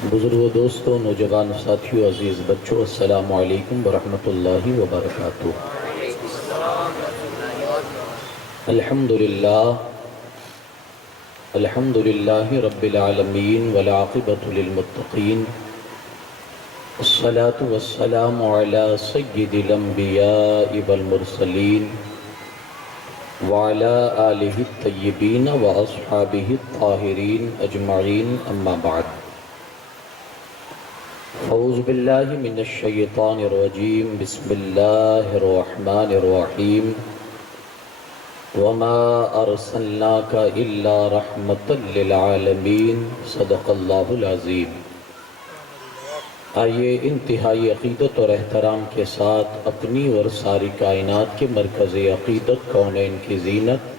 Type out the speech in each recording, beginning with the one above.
بزرگ دوستوں، نوجوان ساتھیوں، عزیز بچوں، السلام علیکم ورحمۃ اللہ وبرکاتہ۔ الحمدللہ رب العالمین والعاقبۃ للمتقین، الصلاة والسلام علی سید الانبیاء والمرسلین وعلی آلہ الطیبین واصحابہ الطاہرین اجمعین، اما بعد۔ اعوذ باللہ من الشیطان الرجیم، بسم اللہ الرحمن الرحیم، وما ارسلناک الا رحمتا للعالمین، صدق اللہ العظیم۔ آئیے انتہائی عقیدت اور احترام کے ساتھ اپنی اور ساری کائنات کے مرکز عقیدت کونین کی زینت،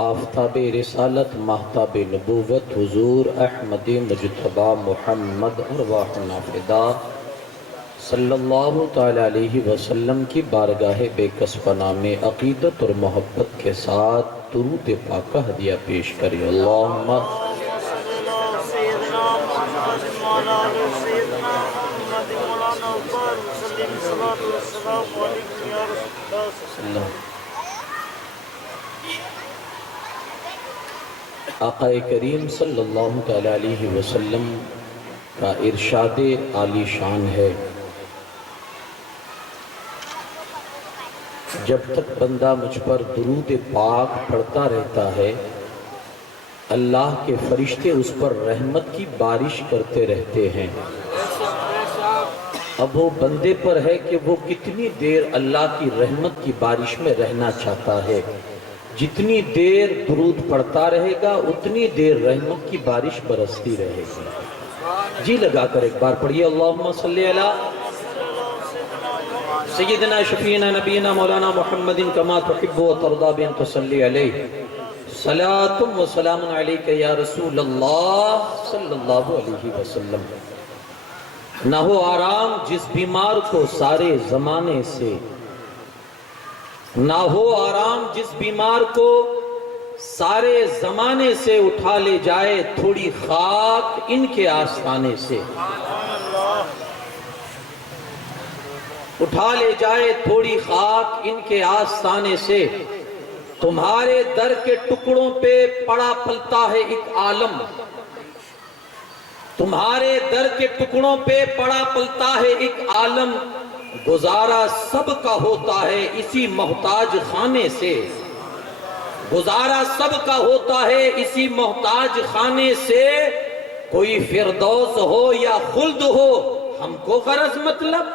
آفتاب رسالت، ماہتاب نبوت، حضور احمد مجتبی محمد ارواحنا فدا صلی اللہ تعالی علیہ وسلم کی بارگاہ بے کس پناہ میں عقیدت اور محبت کے ساتھ درود پاک کا ہدیہ پیش کریں۔ اللہم آقا کریم صلی اللہ تعالی علیہ وسلم کا ارشاد عالی شان ہے، جب تک بندہ مجھ پر درود پاک پڑھتا رہتا ہے، اللہ کے فرشتے اس پر رحمت کی بارش کرتے رہتے ہیں۔ اب وہ بندے پر ہے کہ وہ کتنی دیر اللہ کی رحمت کی بارش میں رہنا چاہتا ہے۔ جتنی دیر درود پڑھتا رہے گا اتنی دیر رحمت کی بارش برستی رہے گی۔ جی لگا کر ایک بار پڑھیے، اللہم صلی علی سیدنا شفیعنا نبینا مولانا محمد کما تحب و ترضی بان تصلی علیہ، صلاۃ و سلام علیک یا رسول اللہ صلی اللہ علیہ وسلم۔ نہ ہو آرام جس بیمار کو سارے زمانے سے، نہ ہو آرام جس بیمار کو سارے زمانے سے، اٹھا لے جائے تھوڑی خاک ان کے آستانے سے، اٹھا لے جائے تھوڑی خاک ان کے آستانے سے۔ تمہارے در کے ٹکڑوں پہ پڑا پلتا ہے ایک عالم، تمہارے در کے ٹکڑوں پہ پڑا پلتا ہے ایک عالم، گزارا سب کا ہوتا ہے اسی محتاج خانے سے، گزارا سب کا ہوتا ہے اسی محتاج خانے سے۔ کوئی فردوس ہو یا خلد ہو ہم کو غرض مطلب،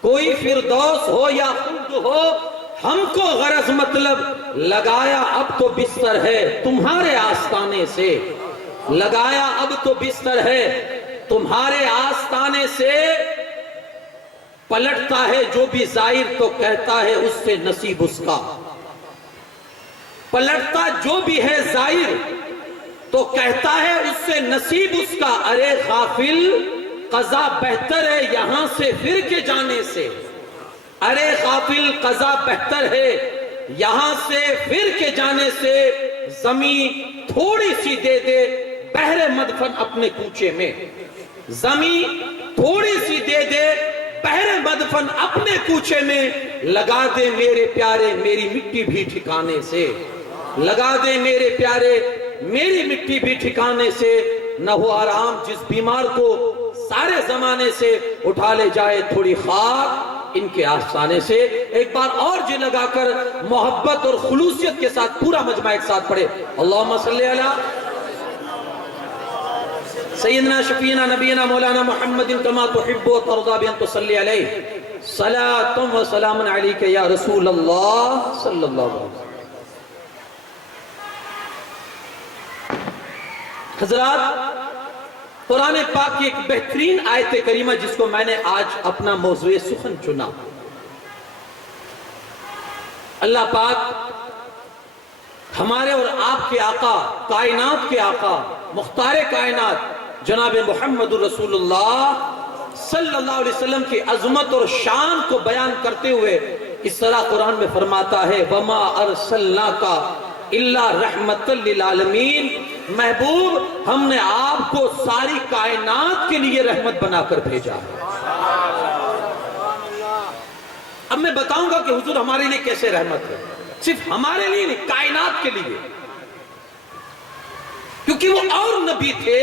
کوئی فردوس ہو یا خلد ہو ہم کو غرض مطلب، لگایا اب تو بستر ہے تمہارے آستانے سے، لگایا اب تو بستر ہے تمہارے آستانے سے۔ پلٹتا ہے جو بھی زائر تو کہتا ہے اس سے نصیب اس کا، پلٹتا جو بھی ہے زائر تو کہتا ہے اس سے نصیب اس کا۔ ارے غافل قضا بہتر ہے یہاں سے پھر کے جانے سے، ارے غافل قضا بہتر ہے یہاں سے پھر کے جانے سے۔ زمین تھوڑی سی دے دے بحر مدفن اپنے کوچے میں، زمین تھوڑی سی دے دے بحر مدفن اپنے کوچے میں، لگا دے میرے پیارے میری مٹی بھی ٹھکانے سے، لگا دے میرے پیارے میری مٹی بھی ٹھکانے سے۔ نہ ہو آرام جس بیمار کو سارے زمانے سے، اٹھا لے جائے تھوڑی خاک ان کے آستانے سے۔ ایک بار اور جی لگا کر محبت اور خلوصیت کے ساتھ پورا مجمع ایک ساتھ پڑھے، اللہم صلی علی سیدنا شفیعنا نبینا مولانا محمد کما تحب و ترضی بان تصلی علیہ، صلاۃ و سلام علیک یا رسول اللہ صلی اللہ علیہ وسلم۔ حضرات، قرآن پاک کی ایک بہترین آیت کریمہ جس کو میں نے آج اپنا موضوع سخن چنا، اللہ پاک ہمارے اور آپ کے آقا، کائنات کے آقا، مختار کائنات جناب محمد رسول اللہ صلی اللہ علیہ وسلم کی عظمت اور شان کو بیان کرتے ہوئے اس طرح قرآن میں فرماتا ہے، وَمَا أَرْسَلْنَاكَ إِلَّا رَحْمَةً لِلْعَالَمِينَ، محبوب ہم نے آپ کو ساری کائنات کے لیے رحمت بنا کر بھیجا ہے۔ اب میں بتاؤں گا کہ حضور ہمارے لیے کیسے رحمت ہے، صرف ہمارے لیے نہیں، کائنات کے لیے، کیونکہ وہ اور نبی تھے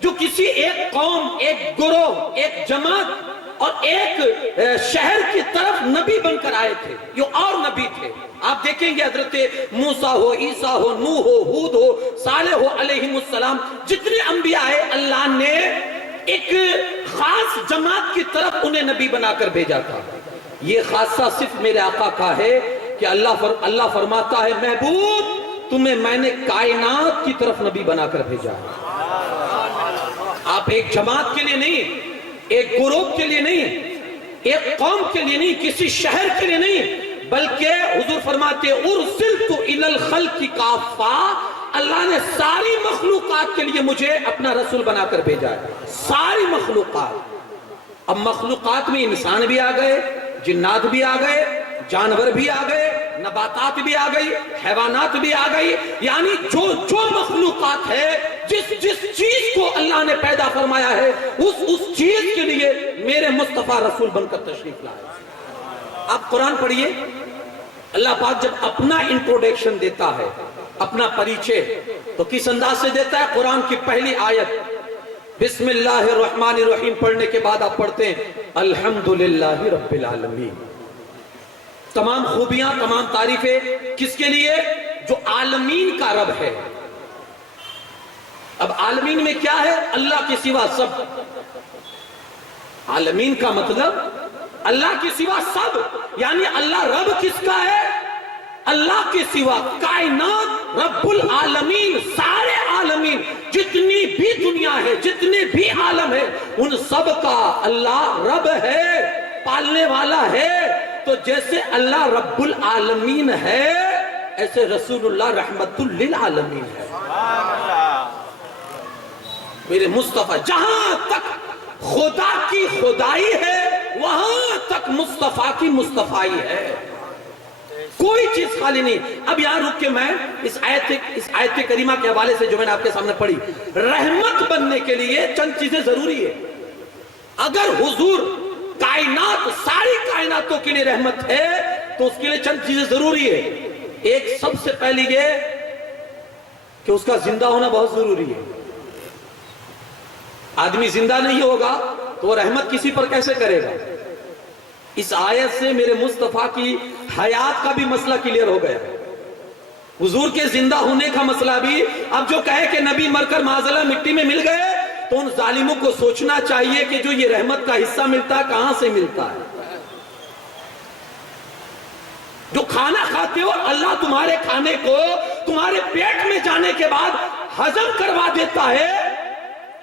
جو کسی ایک قوم، ایک گروہ، ایک جماعت اور ایک شہر کی طرف نبی بن کر آئے تھے، یہ اور نبی تھے۔ آپ دیکھیں گے حضرت موسیٰ ہو، عیسیٰ ہو، نوح ہو، ہود ہو، صالح ہو علیہم السلام، جتنے انبیاء ہیں اللہ نے ایک خاص جماعت کی طرف انہیں نبی بنا کر بھیجا تھا۔ یہ خاصہ صرف میرے آقا کا ہے کہ اللہ فرماتا ہے محبوب تمہیں میں نے کائنات کی طرف نبی بنا کر بھیجا ہے۔ آپ ایک جماعت کے لیے نہیں، ایک گروہ کے لیے نہیں، ایک قوم کے لیے نہیں، کسی شہر کے لیے نہیں، بلکہ حضور فرماتے ارسلت الی الخلق کافہ، اللہ نے ساری مخلوقات کے لیے مجھے اپنا رسول بنا کر بھیجا ہے، ساری مخلوقات۔ اب مخلوقات میں انسان بھی آ گئے، جنات بھی آ گئے، جانور بھی آ گئے، نباتات بھی آ گئی، حیوانات بھی آ گئی، یعنی جو مخلوقات ہے، جس چیز کو اللہ نے پیدا فرمایا ہے اس چیز کے لیے میرے مصطفیٰ رسول بن کر تشریف لائے۔ آپ قرآن پڑھیے، اللہ پاک جب اپنا انٹروڈکشن دیتا ہے، اپنا پریچے، تو کس انداز سے دیتا ہے؟ قرآن کی پہلی آیت بسم اللہ الرحمن الرحیم پڑھنے کے بعد آپ پڑھتے ہیں الحمدللہ رب العالمین۔ تمام خوبیاں، تمام تعریفیں کس کے لیے؟ جو عالمین کا رب ہے۔ اب عالمین میں کیا ہے؟ اللہ کے سوا سب۔ عالمین کا مطلب اللہ کے سوا سب، یعنی اللہ رب کس کا ہے؟ اللہ کے سوا کائنات، رب العالمین، سارے عالمین، جتنی بھی دنیا ہے، جتنے بھی عالم ہے، ان سب کا اللہ رب ہے، پالنے والا ہے۔ تو جیسے اللہ رب العالمین ہے، ایسے رسول اللہ رحمت للعالمین ہے۔ میرے مصطفیٰ، جہاں تک خدا کی خدائی ہے وہاں تک مصطفیٰ کی مصطفائی ہے، کوئی چیز خالی نہیں۔ اب یہاں رک کے میں اس آیت کریمہ کے حوالے سے جو میں نے آپ کے سامنے پڑھی، رحمت بننے کے لیے چند چیزیں ضروری ہے۔ اگر حضور کائنات، ساری کائناتوں کے لیے رحمت ہے تو اس کے لیے چند چیزیں ضروری ہے۔ ایک سب سے پہلی یہ کہ اس کا زندہ ہونا بہت ضروری ہے۔ آدمی زندہ نہیں ہوگا تو وہ رحمت کسی پر کیسے کرے گا؟ اس آیت سے میرے مصطفیٰ کی حیات کا بھی مسئلہ کلیئر ہو گیا۔ حضور کے زندہ ہونے کا مسئلہ بھی، اب جو کہے کہ نبی مر کر معاذاللہ مٹی میں مل گئے، تو ان ظالموں کو سوچنا چاہیے کہ جو یہ رحمت کا حصہ ملتا ہے کہاں سے ملتا ہے؟ جو کھانا کھاتے ہو، اللہ تمہارے کھانے کو تمہارے پیٹ میں جانے کے بعد ہضم کروا دیتا ہے۔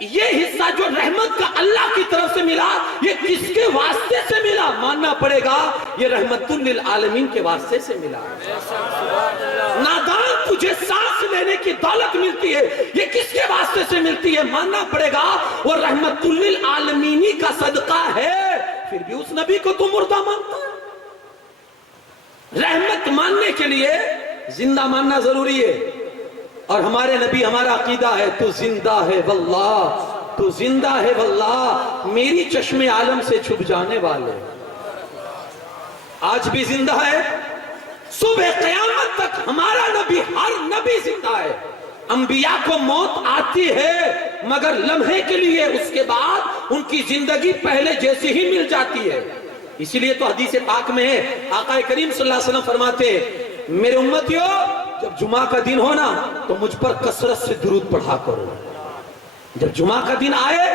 یہ حصہ جو رحمت کا اللہ کی طرف سے ملا، یہ کس کے واسطے سے ملا؟ ماننا پڑے گا یہ رحمت للعالمین کے واسطے سے ملا۔ نادان تجھے سانس لینے کی دولت ملتی ہے، یہ کس کے واسطے سے ملتی ہے؟ ماننا پڑے گا وہ رحمت للعالمین کا صدقہ ہے۔ پھر بھی اس نبی کو تو مردہ مانتا ہے۔ رحمت ماننے کے لیے زندہ ماننا ضروری ہے، اور ہمارے نبی، ہمارا عقیدہ ہے تو زندہ ہے واللہ، تو زندہ ہے واللہ، میری چشم عالم سے چھپ جانے والے، آج بھی زندہ ہے۔ صبح قیامت تک ہمارا نبی، ہر نبی زندہ ہے۔ انبیاء کو موت آتی ہے مگر لمحے کے لیے، اس کے بعد ان کی زندگی پہلے جیسی ہی مل جاتی ہے۔ اسی لیے تو حدیث پاک میں ہے، آقا کریم صلی اللہ علیہ وسلم فرماتے ہیں میرے امتیو، جب جمعہ کا دن ہونا تو مجھ پر کثرت سے درود پڑھا کرو۔ جب جمعہ کا دن آئے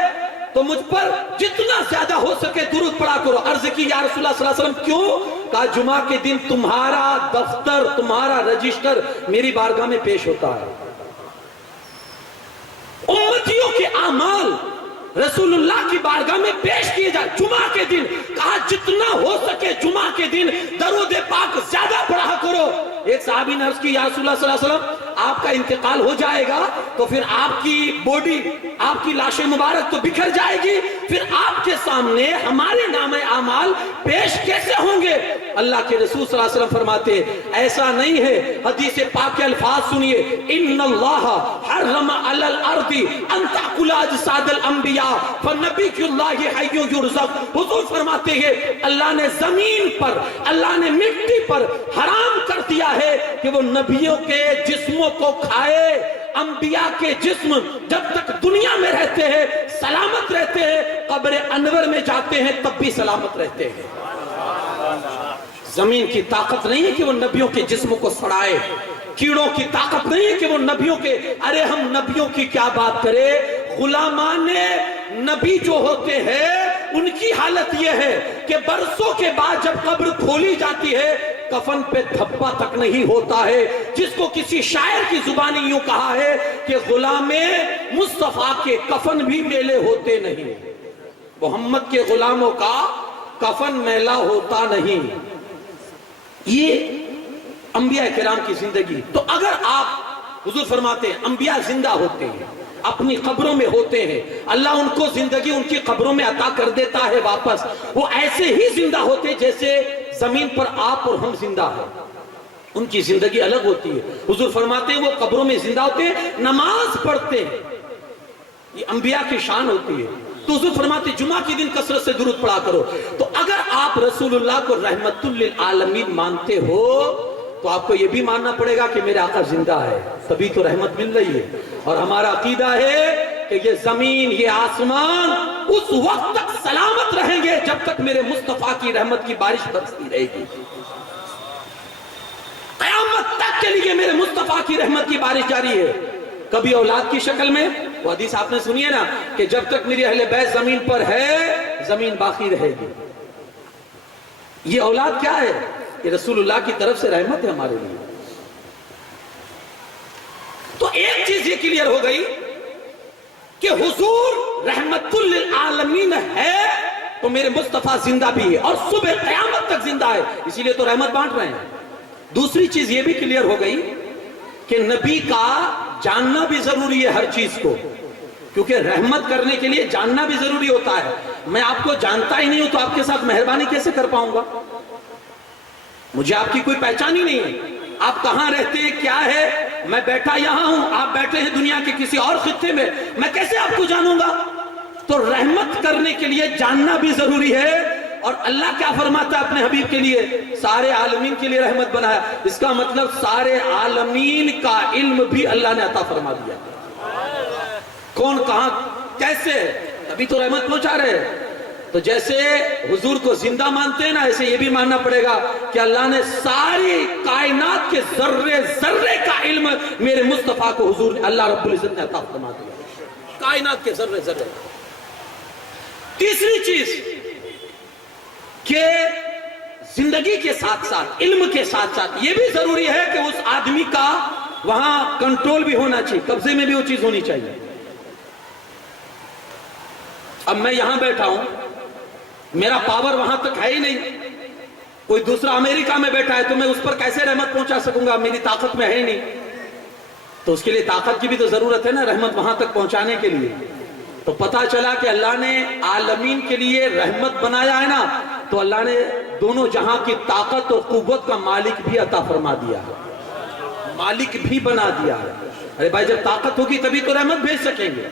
تو مجھ پر جتنا زیادہ ہو سکے درود پڑھا کرو۔ عرض کی یا رسول اللہ صلی اللہ علیہ وسلم کیوں؟ کہا جمعہ کے دن تمہارا دفتر، تمہارا رجسٹر میری بارگاہ میں پیش ہوتا ہے۔ امتیوں کے اعمال رسول اللہ کی بارگاہ میں پیش کیے جائے جمعہ کے دن۔ کہا جتنا ہو سکے جمعہ کے دن درود پاک زیادہ پڑھا کرو۔ ایک صحابی نے عرض کی یا رسول اللہ صلی اللہ علیہ وسلم آپ کا انتقال ہو جائے گا تو پھر آپ کی باڈی، آپ کی لاش مبارک تو بکھر جائے گی، پھر آپ کے سامنے ہمارے نام اعمال پیش کیسے ہوں گے؟ اللہ کے رسول صلی اللہ علیہ وسلم فرماتے ہیں ایسا نہیں ہے. حدیث پاک کے الفاظ سنیے, ان اللہ حرم علی الارض ان تاکل اجساد الانبیاء فنبی اللہ حی یرزق. حضور فرماتے ہیں اللہ نے زمین پر, اللہ نے مٹی پر حرام کر دیا ہے کہ وہ نبیوں کے جسموں کو کھائے. انبیاء کے جسم جب تک دنیا میں رہتے ہیں سلامت رہتے ہیں, قبر انور میں جاتے ہیں تب بھی سلامت رہتے ہیں. زمین کی طاقت نہیں ہے کہ وہ نبیوں کے جسم کو سڑائے, کیڑوں کی طاقت نہیں ہے کہ وہ نبیوں کے, ارے ہم نبیوں کی کیا بات کریں, غلامان نبی جو ہوتے ہیں ان کی حالت یہ ہے کہ برسوں کے بعد جب قبر کھولی جاتی ہے کفن پہ دھبا تک نہیں ہوتا ہے, جس کو کسی شاعر کی زبانی یوں کہا ہے کہ غلام مصطفیٰ کے کفن بھی میلے ہوتے نہیں. محمد کے غلاموں کا کفن میلا ہوتا نہیں. یہ انبیاء کرام کی زندگی. تو اگر آپ, حضور فرماتے ہیں انبیاء زندہ ہوتے ہیں, اپنی قبروں میں ہوتے ہیں, اللہ ان کو زندگی ان کی قبروں میں عطا کر دیتا ہے واپس. وہ ایسے ہی زندہ ہوتے جیسے زمین پر آپ اور ہم زندہ ہیں. ان کی زندگی الگ ہوتی ہے. حضور فرماتے ہیں وہ قبروں میں زندہ ہوتے ہیں, نماز پڑھتے ہیں. یہ انبیاء کی شان ہوتی ہے. تو حضور فرماتے ہیں جمعہ کی دن کثرت سے درود پڑھا کرو. تو اگر آپ رسول اللہ کو رحمت للعالمین مانتے ہو تو آپ کو یہ بھی ماننا پڑے گا کہ میرے آقا زندہ ہے, تبھی تو رحمت مل رہی ہے. اور ہمارا عقیدہ ہے کہ یہ زمین, یہ آسمان اس وقت تک سلامت رہیں گے جب تک میرے مصطفیٰ کی رحمت کی بارش برستی رہے گی. قیامت تک کے لیے میرے مصطفیٰ کی رحمت کی بارش جاری ہے. کبھی اولاد کی شکل میں, وہ حدیث آپ نے سنی ہے نا کہ جب تک میری اہل بیت زمین پر ہے زمین باقی رہے گی. یہ اولاد کیا ہے؟ یہ رسول اللہ کی طرف سے رحمت ہے ہمارے لیے. تو ایک چیز یہ کلیئر ہو گئی کہ حضور رحمت للعالمین ہے تو میرے مصطفیٰ زندہ بھی ہے اور صبح قیامت تک زندہ ہے, اسی لیے تو رحمت بانٹ رہے ہیں. دوسری چیز یہ بھی کلیئر ہو گئی کہ نبی کا جاننا بھی ضروری ہے ہر چیز کو, کیونکہ رحمت کرنے کے لیے جاننا بھی ضروری ہوتا ہے. میں آپ کو جانتا ہی نہیں ہوں تو آپ کے ساتھ مہربانی کیسے کر پاؤں گا؟ مجھے آپ کی کوئی پہچان ہی نہیں ہے. آپ کہاں رہتے ہیں, کیا ہے, میں بیٹھا یہاں ہوں, آپ بیٹھے ہیں دنیا کے کسی اور خطے میں, میں کیسے آپ کو جانوں گا؟ تو رحمت کرنے کے لیے جاننا بھی ضروری ہے. اور اللہ کیا فرماتا ہے اپنے حبیب کے لیے؟ سارے عالمین کے لیے رحمت بنایا. اس کا مطلب سارے عالمین کا علم بھی اللہ نے عطا فرما دیا. کون کہاں کیسے, ابھی تو رحمت پہنچا رہے. تو جیسے حضور کو زندہ مانتے ہیں نا, ایسے یہ بھی ماننا پڑے گا کہ اللہ نے ساری کائنات کے ذرے ذرے کا علم میرے مصطفیٰ کو حضور اللہ رب العزت نے عطا فرما دیا. کائنات کے ذرے ذرے. تیسری چیز کہ زندگی کے ساتھ ساتھ, علم کے ساتھ ساتھ یہ بھی ضروری ہے کہ اس آدمی کا وہاں کنٹرول بھی ہونا چاہیے, قبضے میں بھی وہ چیز ہونی چاہیے. اب میں یہاں بیٹھا ہوں, میرا پاور وہاں تک ہے ہی نہیں. کوئی دوسرا امریکہ میں بیٹھا ہے تو میں اس پر کیسے رحمت پہنچا سکوں گا؟ میری طاقت میں ہے ہی نہیں. تو اس کے لیے طاقت کی بھی تو ضرورت ہے نا رحمت وہاں تک پہنچانے کے لیے. تو پتا چلا کہ اللہ نے عالمین کے لیے رحمت بنایا ہے نا, تو اللہ نے دونوں جہاں کی طاقت اور قوت کا مالک بھی عطا فرما دیا ہے, مالک بھی بنا دیا ہے. ارے بھائی جب طاقت ہوگی تبھی تو رحمت بھیج سکیں گے.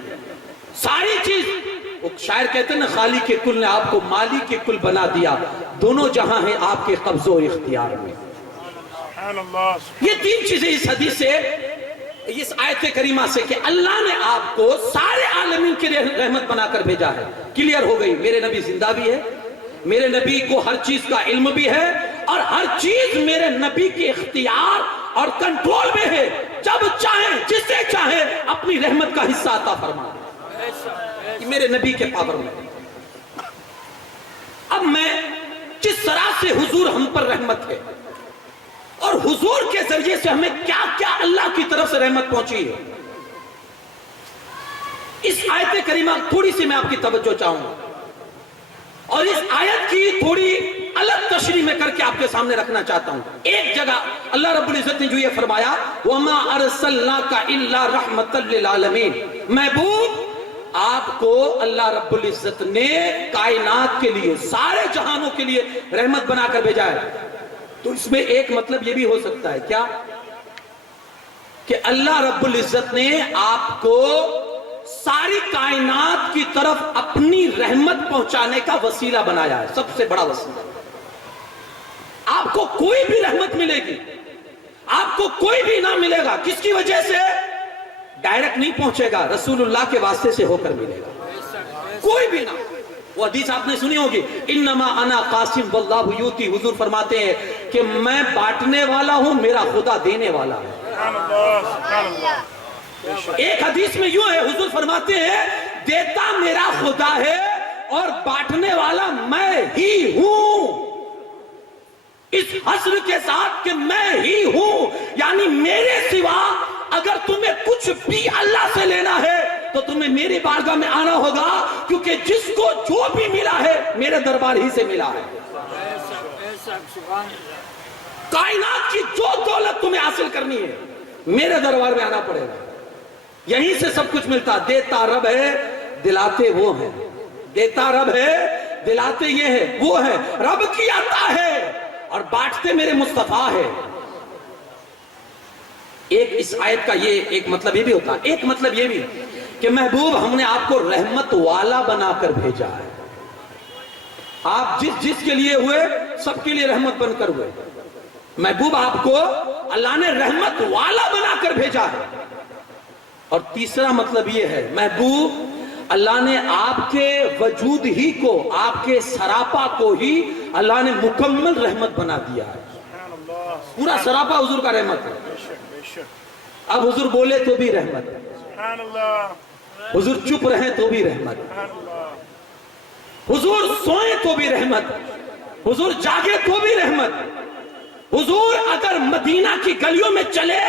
ساری چیز, وہ شاعر کہتے ہیں نا خالق کے کل نے آپ کو مالک کے کل بنا دیا, دونوں جہاں ہیں آپ کے قبض و اختیار میں. یہ تین چیزیں اس حدیث سے, اس آیت کریمہ سے کہ اللہ نے آپ کو سارے عالمین کے لیے رحمت بنا کر بھیجا ہے, کلیئر ہو گئی. میرے نبی زندہ بھی ہے, میرے نبی کو ہر چیز کا علم بھی ہے, اور ہر چیز میرے نبی کے اختیار اور کنٹرول میں ہے. جب چاہیں جسے چاہیں اپنی رحمت کا حصہ عطا فرما دے. میرے نبی کے پاور میں. اب میں جس طرح سے حضور ہم پر رحمت ہے اور حضور کے ذریعے سے ہمیں کیا کیا اللہ کی طرف سے رحمت پہنچی ہے, اس آیت کریمہ تھوڑی سی میں آپ کی توجہ چاہوں گا, اور اس آیت کی تھوڑی الگ تشریح میں کر کے آپ کے سامنے رکھنا چاہتا ہوں. ایک جگہ اللہ رب العزت نے جو یہ فرمایا, وَمَا أَرْسَلْنَاكَ إِلَّا رَحْمَةً لِلْعَالَمِينَ, محبوب آپ کو اللہ رب العزت نے کائنات کے لیے، سارے جہانوں کے لیے رحمت بنا کر بھیجا ہے. تو اس میں ایک مطلب یہ بھی ہو سکتا ہے کیا کہ اللہ رب العزت نے آپ کو ساری کائنات کی طرف اپنی رحمت پہنچانے کا وسیلہ بنایا ہے، سب سے بڑا وسیلہ. آپ کو کوئی بھی رحمت ملے گی، آپ کو کوئی بھی نہ ملے گا، کس کی وجہ سے؟ ڈائریکٹ نہیں پہنچے گا، رسول اللہ کے واسطے سے ہو کر ملے گا، کوئی بھی نہ. وہ حدیث آپ نے سنی ہوگی، انما انا قاسم واللہ یوتی. حضور فرماتے ہیں کہ میں بانٹنے والا ہوں، میرا خدا دینے والا ہے. ایک حدیث میں یوں ہے، حضور فرماتے ہیں دیتا میرا خدا ہے اور بانٹنے والا میں ہی ہوں. اس حسر کے ساتھ کہ میں ہی ہوں، یعنی میرے سوا اگر تمہیں کچھ بھی اللہ سے لینا ہے تو تمہیں میری بارگاہ میں آنا ہوگا، کیونکہ جس کو جو بھی ملا ہے میرے دربار ہی سے ملا ہے. کائنات کی جو دولت تمہیں حاصل کرنی ہے میرے دربار میں آنا پڑے گا، یہیں سے سب کچھ ملتا. دیتا رب ہے، دلاتے وہ ہیں. دیتا رب ہے، دلاتے یہ ہے، وہ ہے. رب کی عطا ہے اور بانٹتے میرے مصطفیٰ ہے. ایک اس آیت کا یہ ایک مطلب یہ بھی ہوتا ہے، ایک مطلب یہ بھی کہ محبوب ہم نے آپ کو رحمت والا بنا کر بھیجا ہے. آپ جس کے لیے ہوئے سب کے لیے رحمت بن کر ہوئے. محبوب آپ کو اللہ نے رحمت والا بنا کر بھیجا ہے. اور تیسرا مطلب یہ ہے، محبوب اللہ نے آپ کے وجود ہی کو، آپ کے سراپا کو ہی اللہ نے مکمل رحمت بنا دیا ہے. پورا سراپا حضور کا رحمت ہے. اب حضور بولے تو بھی رحمت، حضور چپ رہے تو بھی رحمت، حضور سوئیں تو بھی رحمت، حضور جاگے تو بھی رحمت، حضور اگر مدینہ کی گلیوں میں چلے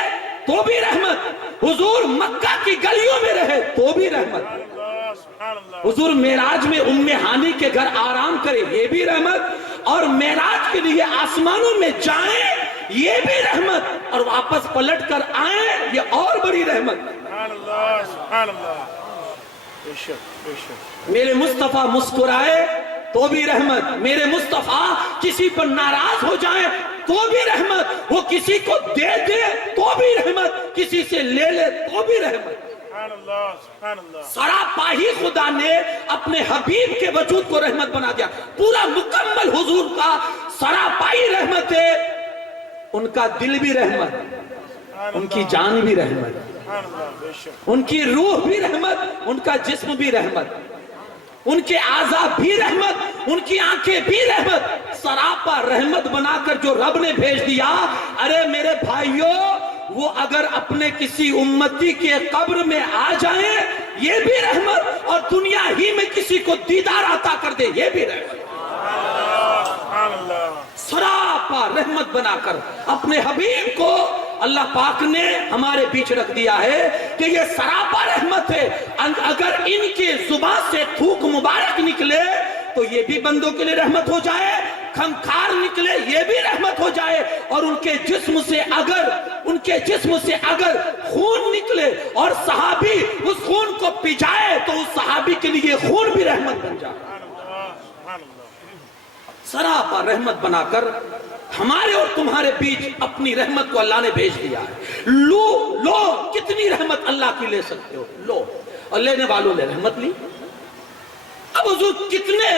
تو بھی رحمت، حضور مکہ کی گلیوں میں رہے تو بھی رحمت، حضور معراج میں ام ہانی کے گھر آرام کرے یہ بھی رحمت، اور معراج کے لیے آسمانوں میں جائیں یہ بھی رحمت، اور واپس پلٹ کر آئیں یہ اور بڑی رحمت. میرے مصطفیٰ مسکرائے تو بھی رحمت، میرے مصطفیٰ کسی پر ناراض ہو جائیں تو بھی رحمت، وہ کسی کو دے دے تو بھی رحمت، کسی سے لے لے تو بھی رحمت. سراپا ہی خدا نے اپنے حبیب کے وجود کو رحمت بنا دیا. پورا مکمل حضور کا سراپائی رحمت ہے. ان کا دل بھی رحمت، ان کی جان بھی رحمت، ان کی روح بھی رحمت، ان کا جسم بھی رحمت، ان کے اعضاء بھی رحمت، ان کی آنکھیں بھی رحمت. سراپا رحمت بنا کر جو رب نے بھیج دیا. ارے میرے بھائیوں، وہ اگر اپنے کسی امتی کے قبر میں آ جائیں یہ بھی رحمت، اور دنیا ہی میں کسی کو دیدار عطا کر دے یہ بھی رحمت. سراپا رحمت بنا کر اپنے حبیب کو اللہ پاک نے ہمارے بیچ رکھ دیا ہے کہ یہ سراپا رحمت ہے. اگر ان کے زبان سے تھوک مبارک نکلے تو یہ بھی بندوں کے لیے رحمت ہو جائے، کھنکھار نکلے یہ بھی رحمت ہو جائے، اور ان کے جسم سے اگر خون نکلے اور صحابی اس خون کو پی جائے تو اس صحابی کے لیے خون بھی رحمت بن جائے. سراپا رحمت بنا کر ہمارے اور تمہارے بیچ اپنی رحمت کو اللہ نے بھیج دیا ہے. لو کتنی رحمت اللہ کی لے سکتے ہو، لو. اور لینے والوں نے رحمت لی. اب حضور کتنے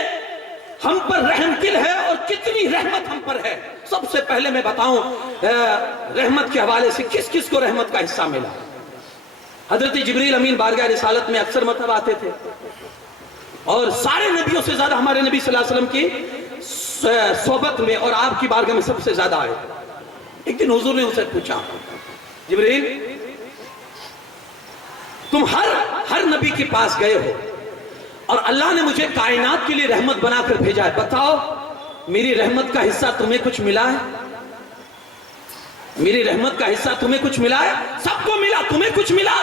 ہم پر رحم دل ہے اور کتنی رحمت ہم پر ہے. سب سے پہلے میں بتاؤں رحمت کے حوالے سے کس کس کو رحمت کا حصہ ملا. حضرت جبریل امین بارگاہ رسالت میں اکثر مرتبہ آتے تھے، اور سارے نبیوں سے زیادہ ہمارے نبی صلی اللہ علیہ وسلم کی صحبت میں اور آپ کی بارگاہ میں سب سے زیادہ آئے. ایک دن حضور نے اسے پوچھا، جبریل تم ہر نبی کے پاس گئے ہو اور اللہ نے مجھے کائنات کے لیے رحمت بنا کر بھیجا ہے، بتاؤ میری رحمت کا حصہ تمہیں کچھ ملا ہے؟ میری رحمت کا حصہ تمہیں کچھ ملا ہے؟ سب کو ملا، تمہیں کچھ ملا؟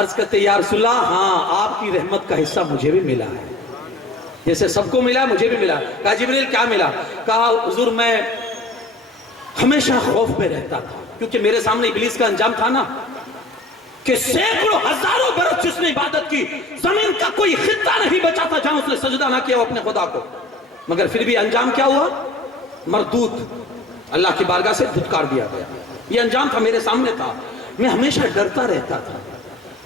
عرض کرتے یا رسول اللہ ہاں آپ کی رحمت کا حصہ مجھے بھی ملا ہے، جیسے سب کو ملا مجھے بھی ملا. کہا جبریل کیا ملا؟ کہا حضور میں ہمیشہ خوف میں رہتا تھا، کیونکہ میرے سامنے ابلیس کا انجام تھا نا. کہ سینکڑوں ہزاروں برس جس نے عبادت کی، زمین کا کوئی خطہ نہیں بچا تھا جہاں اس نے سجدہ نہ کیا اپنے خدا کو، مگر پھر بھی انجام کیا ہوا؟ مردود، اللہ کی بارگاہ سے دھتکار دیا گیا۔ یہ انجام تھا، میرے سامنے تھا، میں ہمیشہ ڈرتا رہتا تھا،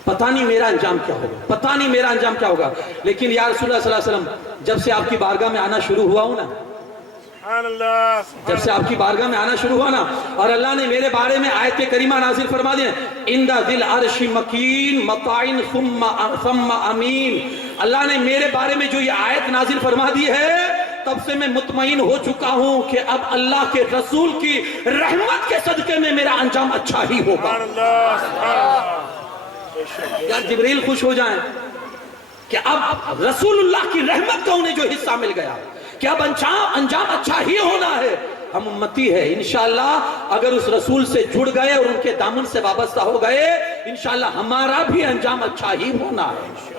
پتہ نہیں میرا انجام کیا ہوگا، پتہ نہیں میرا انجام کیا ہوگا۔ لیکن یا رسول اللہ صلی اللہ علیہ وسلم، جب سے آپ کی بارگاہ میں آنا شروع ہوا ہوں نا، جب سے آپ کی بارگاہ میں آنا شروع ہوا نا، اور اللہ نے میرے بارے میں آیت کریمہ نازل فرما دی، اِنْدَ ذِي الْعَرْشِ مَكِينٌ مَطَاعٍ ثُمَّ أَمِينٌ، اللہ نے میرے بارے میں جو یہ آیت نازل فرما دی ہے، تب سے میں مطمئن ہو چکا ہوں کہ اب اللہ کے رسول کی رحمت کے صدقے میں میرا انجام اچھا ہی ہوگا۔ یار جبریل خوش ہو جائیں کہ اب رسول اللہ کی رحمت کا انہیں جو حصہ مل گیا، کہ اب انجام اچھا ہی ہونا ہے۔ ہم امتی ہے، انشاءاللہ اگر اس رسول سے جڑ گئے اور ان کے دامن سے وابستہ ہو گئے، انشاءاللہ ہمارا بھی انجام اچھا ہی ہونا ہے۔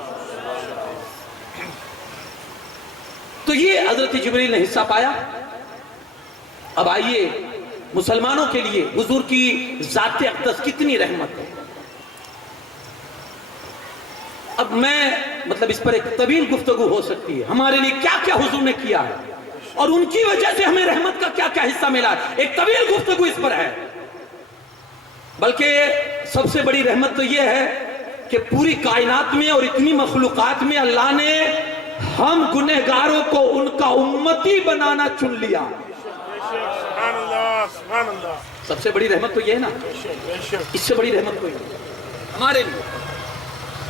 تو یہ حضرت جبریل نے حصہ پایا۔ اب آئیے مسلمانوں کے لیے حضور کی ذات اقدس کتنی رحمت ہے۔ اب میں مطلب اس پر ایک طویل گفتگو ہو سکتی ہے، ہمارے لیے کیا کیا حضور نے کیا ہے اور ان کی وجہ سے ہمیں رحمت کا کیا کیا حصہ ملا ہے، ایک طویل گفتگو اس پر ہے۔ بلکہ سب سے بڑی رحمت تو یہ ہے کہ پوری کائنات میں اور اتنی مخلوقات میں اللہ نے ہم گنہگاروں کو ان کا امتی بنانا چن لیا۔ سب سے بڑی رحمت تو یہ ہے نا، اس سے بڑی رحمت کوئی نہیں ہمارے لیے۔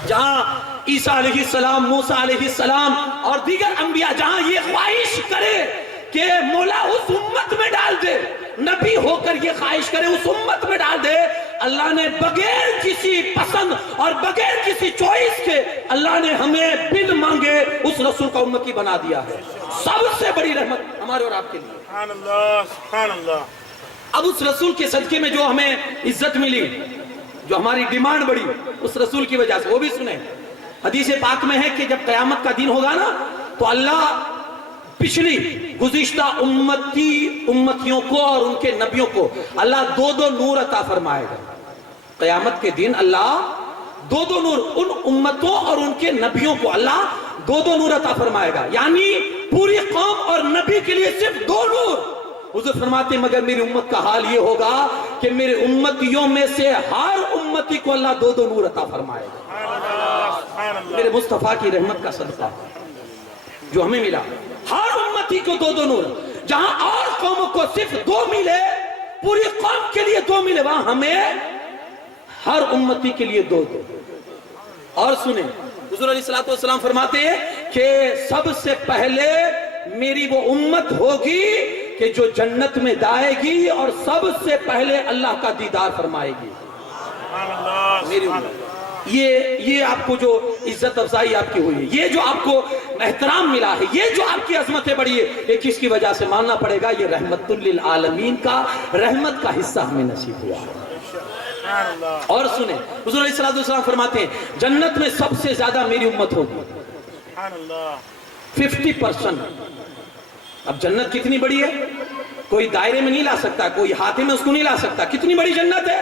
جہاں عیسیٰ علیہ السلام، موسیٰ علیہ السلام اور دیگر انبیاء جہاں یہ خواہش کرے کہ مولا اس امت میں ڈال دے، نبی ہو کر یہ خواہش کرے اس امت میں ڈال دے، اللہ نے بغیر کسی پسند اور بغیر کسی چوائس کے اللہ نے ہمیں بن مانگے اس رسول کا امتی بنا دیا ہے۔ سب سے بڑی رحمت ہمارے اور آپ کے لیے۔ سبحان اللہ، سبحان اللہ۔ اب اس رسول کے صدقے میں جو ہمیں عزت ملی، جو ہماری ڈیمانڈ بڑی اس رسول کی وجہ سے، وہ بھی سنیں۔ حدیث پاک میں ہے کہ جب قیامت کا دن ہوگا نا تو اللہ پچھلی گزشتہ امتیوں کو اور ان کے نبیوں کو اللہ دو دو نور عطا فرمائے گا۔ قیامت کے دن اللہ دو دو نور ان امتوں اور ان کے نبیوں کو اللہ دو دو نور عطا فرمائے گا، یعنی پوری قوم اور نبی کے لیے صرف دو نور۔ حضور فرماتے ہیں مگر میری امت کا حال یہ ہوگا کہ میرے امتیوں میں سے ہر امتی کو اللہ دو دو نور عطا فرمائے گا۔ میرے مصطفیٰ کی رحمت کا صدقہ جو ہمیں ملا، ہر امتی کو دو دو نور، جہاں اور قوموں کو صرف دو ملے، پوری قوم کے لیے دو ملے، وہاں ہمیں ہر امتی کے لیے دو دو۔ اور سنیں حضور علیہ السلام فرماتے ہیں کہ سب سے پہلے میری وہ امت ہوگی کہ جو جنت میں جائے گی اور سب سے پہلے اللہ کا دیدار فرمائے گی۔ میری امت، یہ آپ کو جو عزت افزائی آپ کی ہوئی ہے، یہ جو آپ کو احترام ملا ہے، یہ جو آپ کی عظمتیں بڑی ہے، یہ کس کی وجہ سے ماننا پڑے گا؟ یہ رحمت للعالمین کا رحمت کا حصہ ہمیں نصیب ہوا ہے۔ اور سنیں حضور علیہ السلام فرماتے ہیں جنت میں سب سے زیادہ میری امت ہوگی، 50%۔ اب جنت کتنی بڑی ہے، کوئی دائرے میں نہیں لا سکتا، کوئی ہاتھے میں اس کو نہیں لا سکتا۔ کتنی بڑی جنت ہے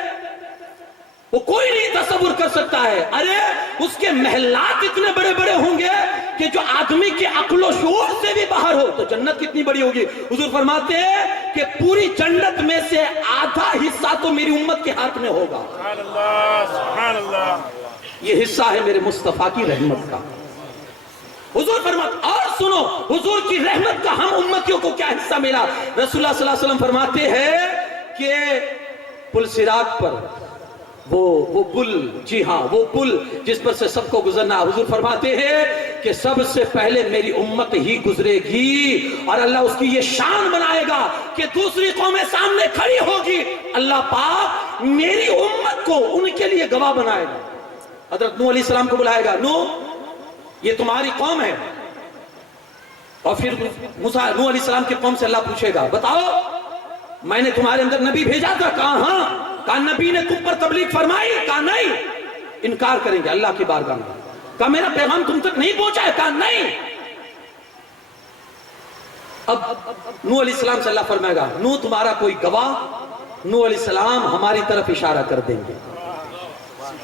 وہ کوئی نہیں تصور کر سکتا ہے۔ ارے اس کے محلات اتنے بڑے بڑے ہوں گے کہ جو آدمی کے عقل و شعور سے بھی باہر ہو۔ تو جنت کتنی بڑی ہوگی؟ حضور فرماتے ہیں کہ پوری جنت میں سے آدھا حصہ تو میری امت کے ہاتھ میں ہوگا۔ سبحان اللہ۔ یہ حصہ ہے میرے مصطفیٰ کی رحمت کا۔ حضور فرماتے، اور سنو حضور کی رحمت کا ہم امتیوں کو کیا حصہ ملا۔ رسول اللہ صلی اللہ علیہ وسلم فرماتے ہیں کہ پل صراط پر وہ پل، جی ہاں وہ پل جس پر سے سب کو گزرنا، حضور فرماتے ہیں کہ سب سے پہلے میری امت ہی گزرے گی اور اللہ اس کی یہ شان بنائے گا کہ دوسری قومیں سامنے کھڑی ہوگی، اللہ پاک میری امت کو ان کے لیے گواہ بنائے گا۔ حضرت نوح علیہ السلام کو بلائے گا، نوح یہ تمہاری قوم ہے، اور پھر نوح علیہ السلام کی قوم سے اللہ پوچھے گا بتاؤ میں نے تمہارے اندر نبی بھیجا تھا؟ کہا ہاں۔ کہا نبی نے تم پر تبلیغ فرمائی؟ کہا نہیں۔ انکار کریں گے اللہ کی بارگاہ میں۔ کہا میرا پیغام تم تک نہیں پہنچا ہے؟ کہا نہیں۔ اب نوح علیہ السلام سے اللہ فرمائے گا نوح تمہارا کوئی گواہ؟ نوح علیہ السلام ہماری طرف اشارہ کر دیں گے،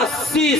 80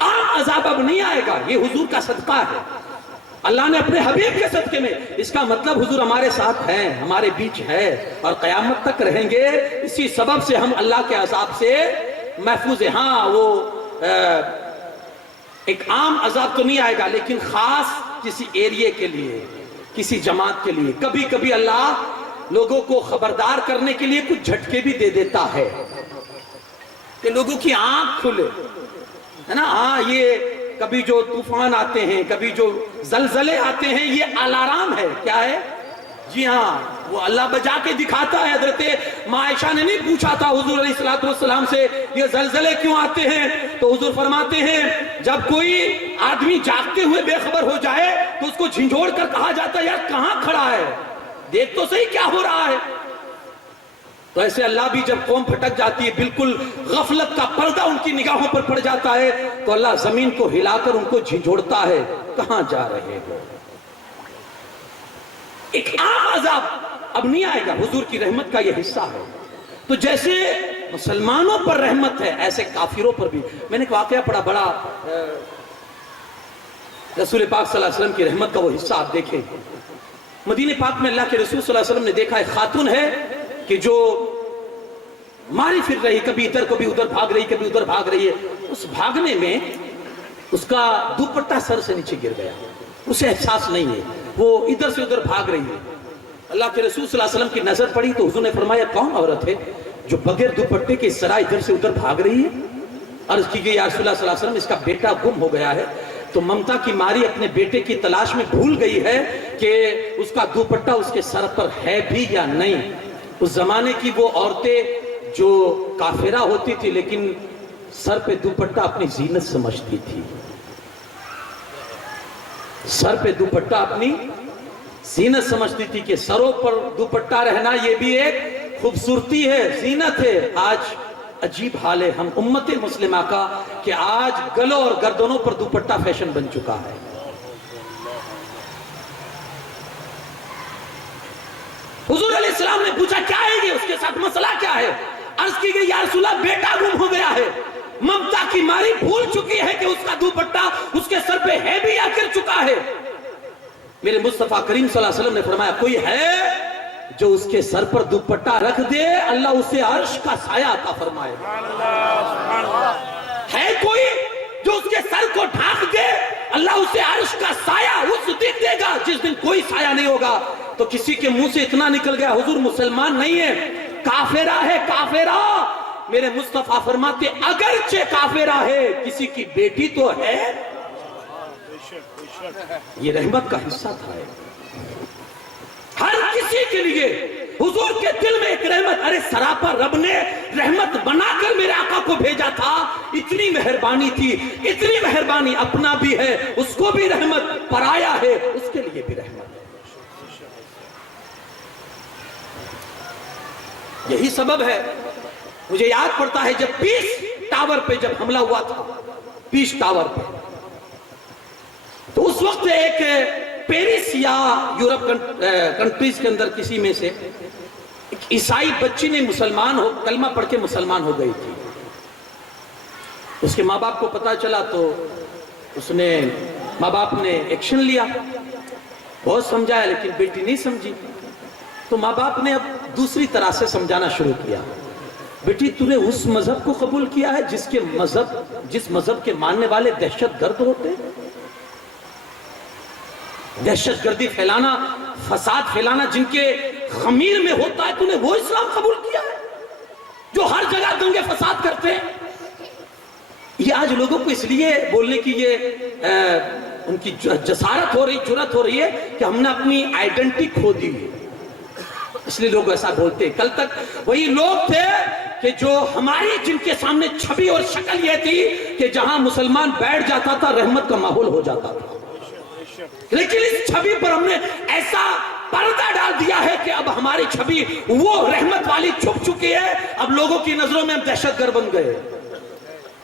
عام عذاب اب نہیں آئے گا، یہ حضور کا صدقہ ہے، اللہ نے اپنے حبیب کے صدقے میں، اس کا مطلب حضور ہمارے ساتھ ہیں، ہمارے بیچ ہے اور قیامت تک رہیں گے، اسی سبب سے ہم اللہ کے عذاب سے محفوظ ہیں۔ ہاں وہ ایک عام عذاب تو نہیں آئے گا، لیکن خاص کسی ایریے کے لیے، کسی جماعت کے لیے کبھی کبھی اللہ لوگوں کو خبردار کرنے کے لیے کچھ جھٹکے بھی دے دیتا ہے کہ لوگوں کی آنکھ کھلے، ہے نا۔ ہاں یہ کبھی جو طوفان آتے ہیں، کبھی جو زلزلے آتے ہیں، یہ الارم ہے، کیا ہے؟ جی ہاں، وہ اللہ بجا کے دکھاتا ہے۔ حضرت عائشہ نے نہیں پوچھا تھا حضور علیہ السلام سے یہ زلزلے کیوں آتے ہیں، تو حضور فرماتے ہیں جب کوئی آدمی جاگتے ہوئے بے خبر ہو جائے تو اس کو جھنجھوڑ کر کہا جاتا ہے یار کہاں کھڑا ہے، دیکھ تو صحیح کیا ہو رہا ہے۔ تو ایسے اللہ بھی جب قوم پھٹک جاتی ہے، بالکل غفلت کا پردہ ان کی نگاہوں پر پڑ جاتا ہے، تو اللہ زمین کو ہلا کر ان کو جھنجھوڑتا ہے، کہاں جا رہے ہو۔ ایک عام عذاب اب نہیں آئے گا، حضور کی رحمت کا یہ حصہ ہے۔ تو جیسے مسلمانوں پر رحمت ہے، ایسے کافروں پر بھی۔ میں نے ایک واقعہ پڑھا بڑا، رسول پاک صلی اللہ علیہ وسلم کی رحمت کا وہ حصہ آپ دیکھیں۔ مدینہ پاک میں اللہ کے رسول صلی اللہ علیہ وسلم نے دیکھا ایک خاتون ہے کہ جو ماری پھر رہی، کبھی ادھر کبھی ادھر بھاگ رہی، کبھی ادھر بھاگ رہی ہے۔ اس بھاگنے میں اس کا دوپٹہ سر سے نیچے گر گیا، اسے احساس نہیں ہے، وہ ادھر سے ادھر بھاگ رہی ہے۔ اللہ کے رسول صلی اللہ علیہ وسلم کی نظر پڑی تو حضور نے فرمایا کون عورت ہے جو بغیر دوپٹے کے اس طرح ادھر سے ادھر بھاگ رہی ہے؟ عرض کی گئی یا رسول اللہ صلی اللہ علیہ وسلم اس کا بیٹا گم ہو گیا ہے۔ تو ممتا کی ماری اپنے بیٹے کی تلاش میں بھول گئی ہے کہ اس کا دوپٹہ اس کے سر پر ہے بھی یا نہیں۔ اس زمانے کی وہ عورتیں جو کافرہ ہوتی تھی لیکن سر پہ دوپٹہ اپنی زینت سمجھتی تھی، سر پہ دوپٹہ اپنی زینت سمجھتی تھی کہ سروں پر دوپٹہ رہنا یہ بھی ایک خوبصورتی ہے، زینت ہے۔ آج عجیب حال ہے ہم امت مسلمہ کا کہ آج گلوں اور گردنوں پر دوپٹہ فیشن بن چکا ہے۔ حضور علیہ السلام نے پوچھا کیا ہے یہ، اس کے ساتھ مسئلہ کیا ہے؟ عرض کی گئی یا رسول اللہ بیٹا گم ہو گیا ہے، ممتا کی ماری بھول چکی ہے کہ اس کا دوپٹہ اس کے سر پہ ہے بھی یا گر چکا ہے۔ میرے مصطفیٰ کریم صلی اللہ علیہ وسلم نے فرمایا کوئی ہے جو اس کے سر پر دوپٹہ رکھ دے اللہ اسے عرش کا سایہ عطا فرمائے گا۔ ہے کوئی جو اس کے سر کو ڈھانک دے اللہ اسے عرش کا سایہ اس دن دے گا جس دن کوئی سایہ نہیں ہوگا۔ تو کسی کے منہ سے اتنا نکل گیا حضور مسلمان نہیں ہے، کافرہ ہے، کافرہ۔ میرے مصطفیٰ فرماتے اگرچہ کافرہ ہے کسی کی بیٹی تو ہے۔ یہ رحمت کا حصہ تھا، ہر کسی کے لیے حضور کے دل میں ایک رحمت۔ ارے سراپا رب نے رحمت بنا کر میرے آقا کو بھیجا تھا، اتنی مہربانی تھی، اتنی مہربانی، اپنا بھی ہے اس کو بھی رحمت، پرایا ہے اس کے لیے بھی رحمت۔ یہی سبب ہے، مجھے یاد پڑتا ہے جب پیس ٹاور پہ جب حملہ ہوا تھا، پیس ٹاور پہ، تو اس وقت ایک پیرس یا یورپ کنٹریز کے اندر کسی میں سے ایک عیسائی بچی نے مسلمان ہو کلمہ پڑھ کے مسلمان ہو گئی تھی۔ اس کے ماں باپ کو پتا چلا تو ماں باپ نے ایکشن لیا، بہت سمجھایا لیکن بیٹی نہیں سمجھی۔ تو ماں باپ نے اب دوسری طرح سے سمجھانا شروع کیا، بیٹی تو نے اس مذہب کو قبول کیا ہے جس مذہب کے ماننے والے دہشت گرد ہوتے ہیں، دہشت گردی پھیلانا، فساد پھیلانا جن کے خمیر میں ہوتا ہے، تو نے وہ اسلام قبول کیا ہے جو ہر جگہ دنگے فساد کرتے ہیں۔ یہ آج لوگوں کو اس لیے بولنے کی یہ ان کی جسارت ہو رہی، جرات ہو رہی ہے کہ ہم نے اپنی آئیڈینٹی کھو دی، اس لیے لوگ ایسا بولتے ہیں۔ کل تک وہی لوگ تھے کہ جو ہماری جن کے سامنے چھبی اور شکل یہ تھی کہ جہاں مسلمان بیٹھ جاتا تھا رحمت کا ماحول ہو جاتا تھا، لیکن اس چھبی پر ہم نے ایسا پردہ ڈال دیا ہے کہ اب ہماری چھبی وہ رحمت والی چھپ چکی ہے، اب لوگوں کی نظروں میں ہم دہشت گرد بن گئے،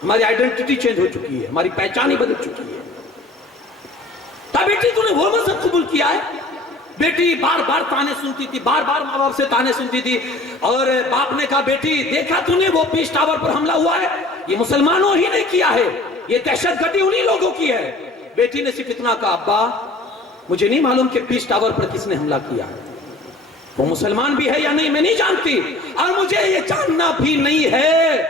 ہماری آئیڈینٹی چینج ہو چکی ہے، ہماری پہچان ہی بدل چکی ہے۔ تب بیٹی تو نے وہ مذہب قبول کیا ہے؟ بیٹی بار بار تانے سنتی تھی، بار بار ماں باپ سے تانے سنتی تھی، اور باپ نے کہا بیٹی دیکھا تو نے وہ پیس ٹاور پر حملہ ہوا ہے، یہ مسلمانوں ہی نے کیا ہے، یہ دہشت گردی انہی لوگوں کی ہے. بیٹی نے صرف اتنا کہا ابا مجھے نہیں معلوم کہ پیس ٹاور پر کس نے حملہ کیا, وہ مسلمان بھی ہے یا نہیں میں نہیں جانتی, اور مجھے یہ جاننا بھی نہیں ہے,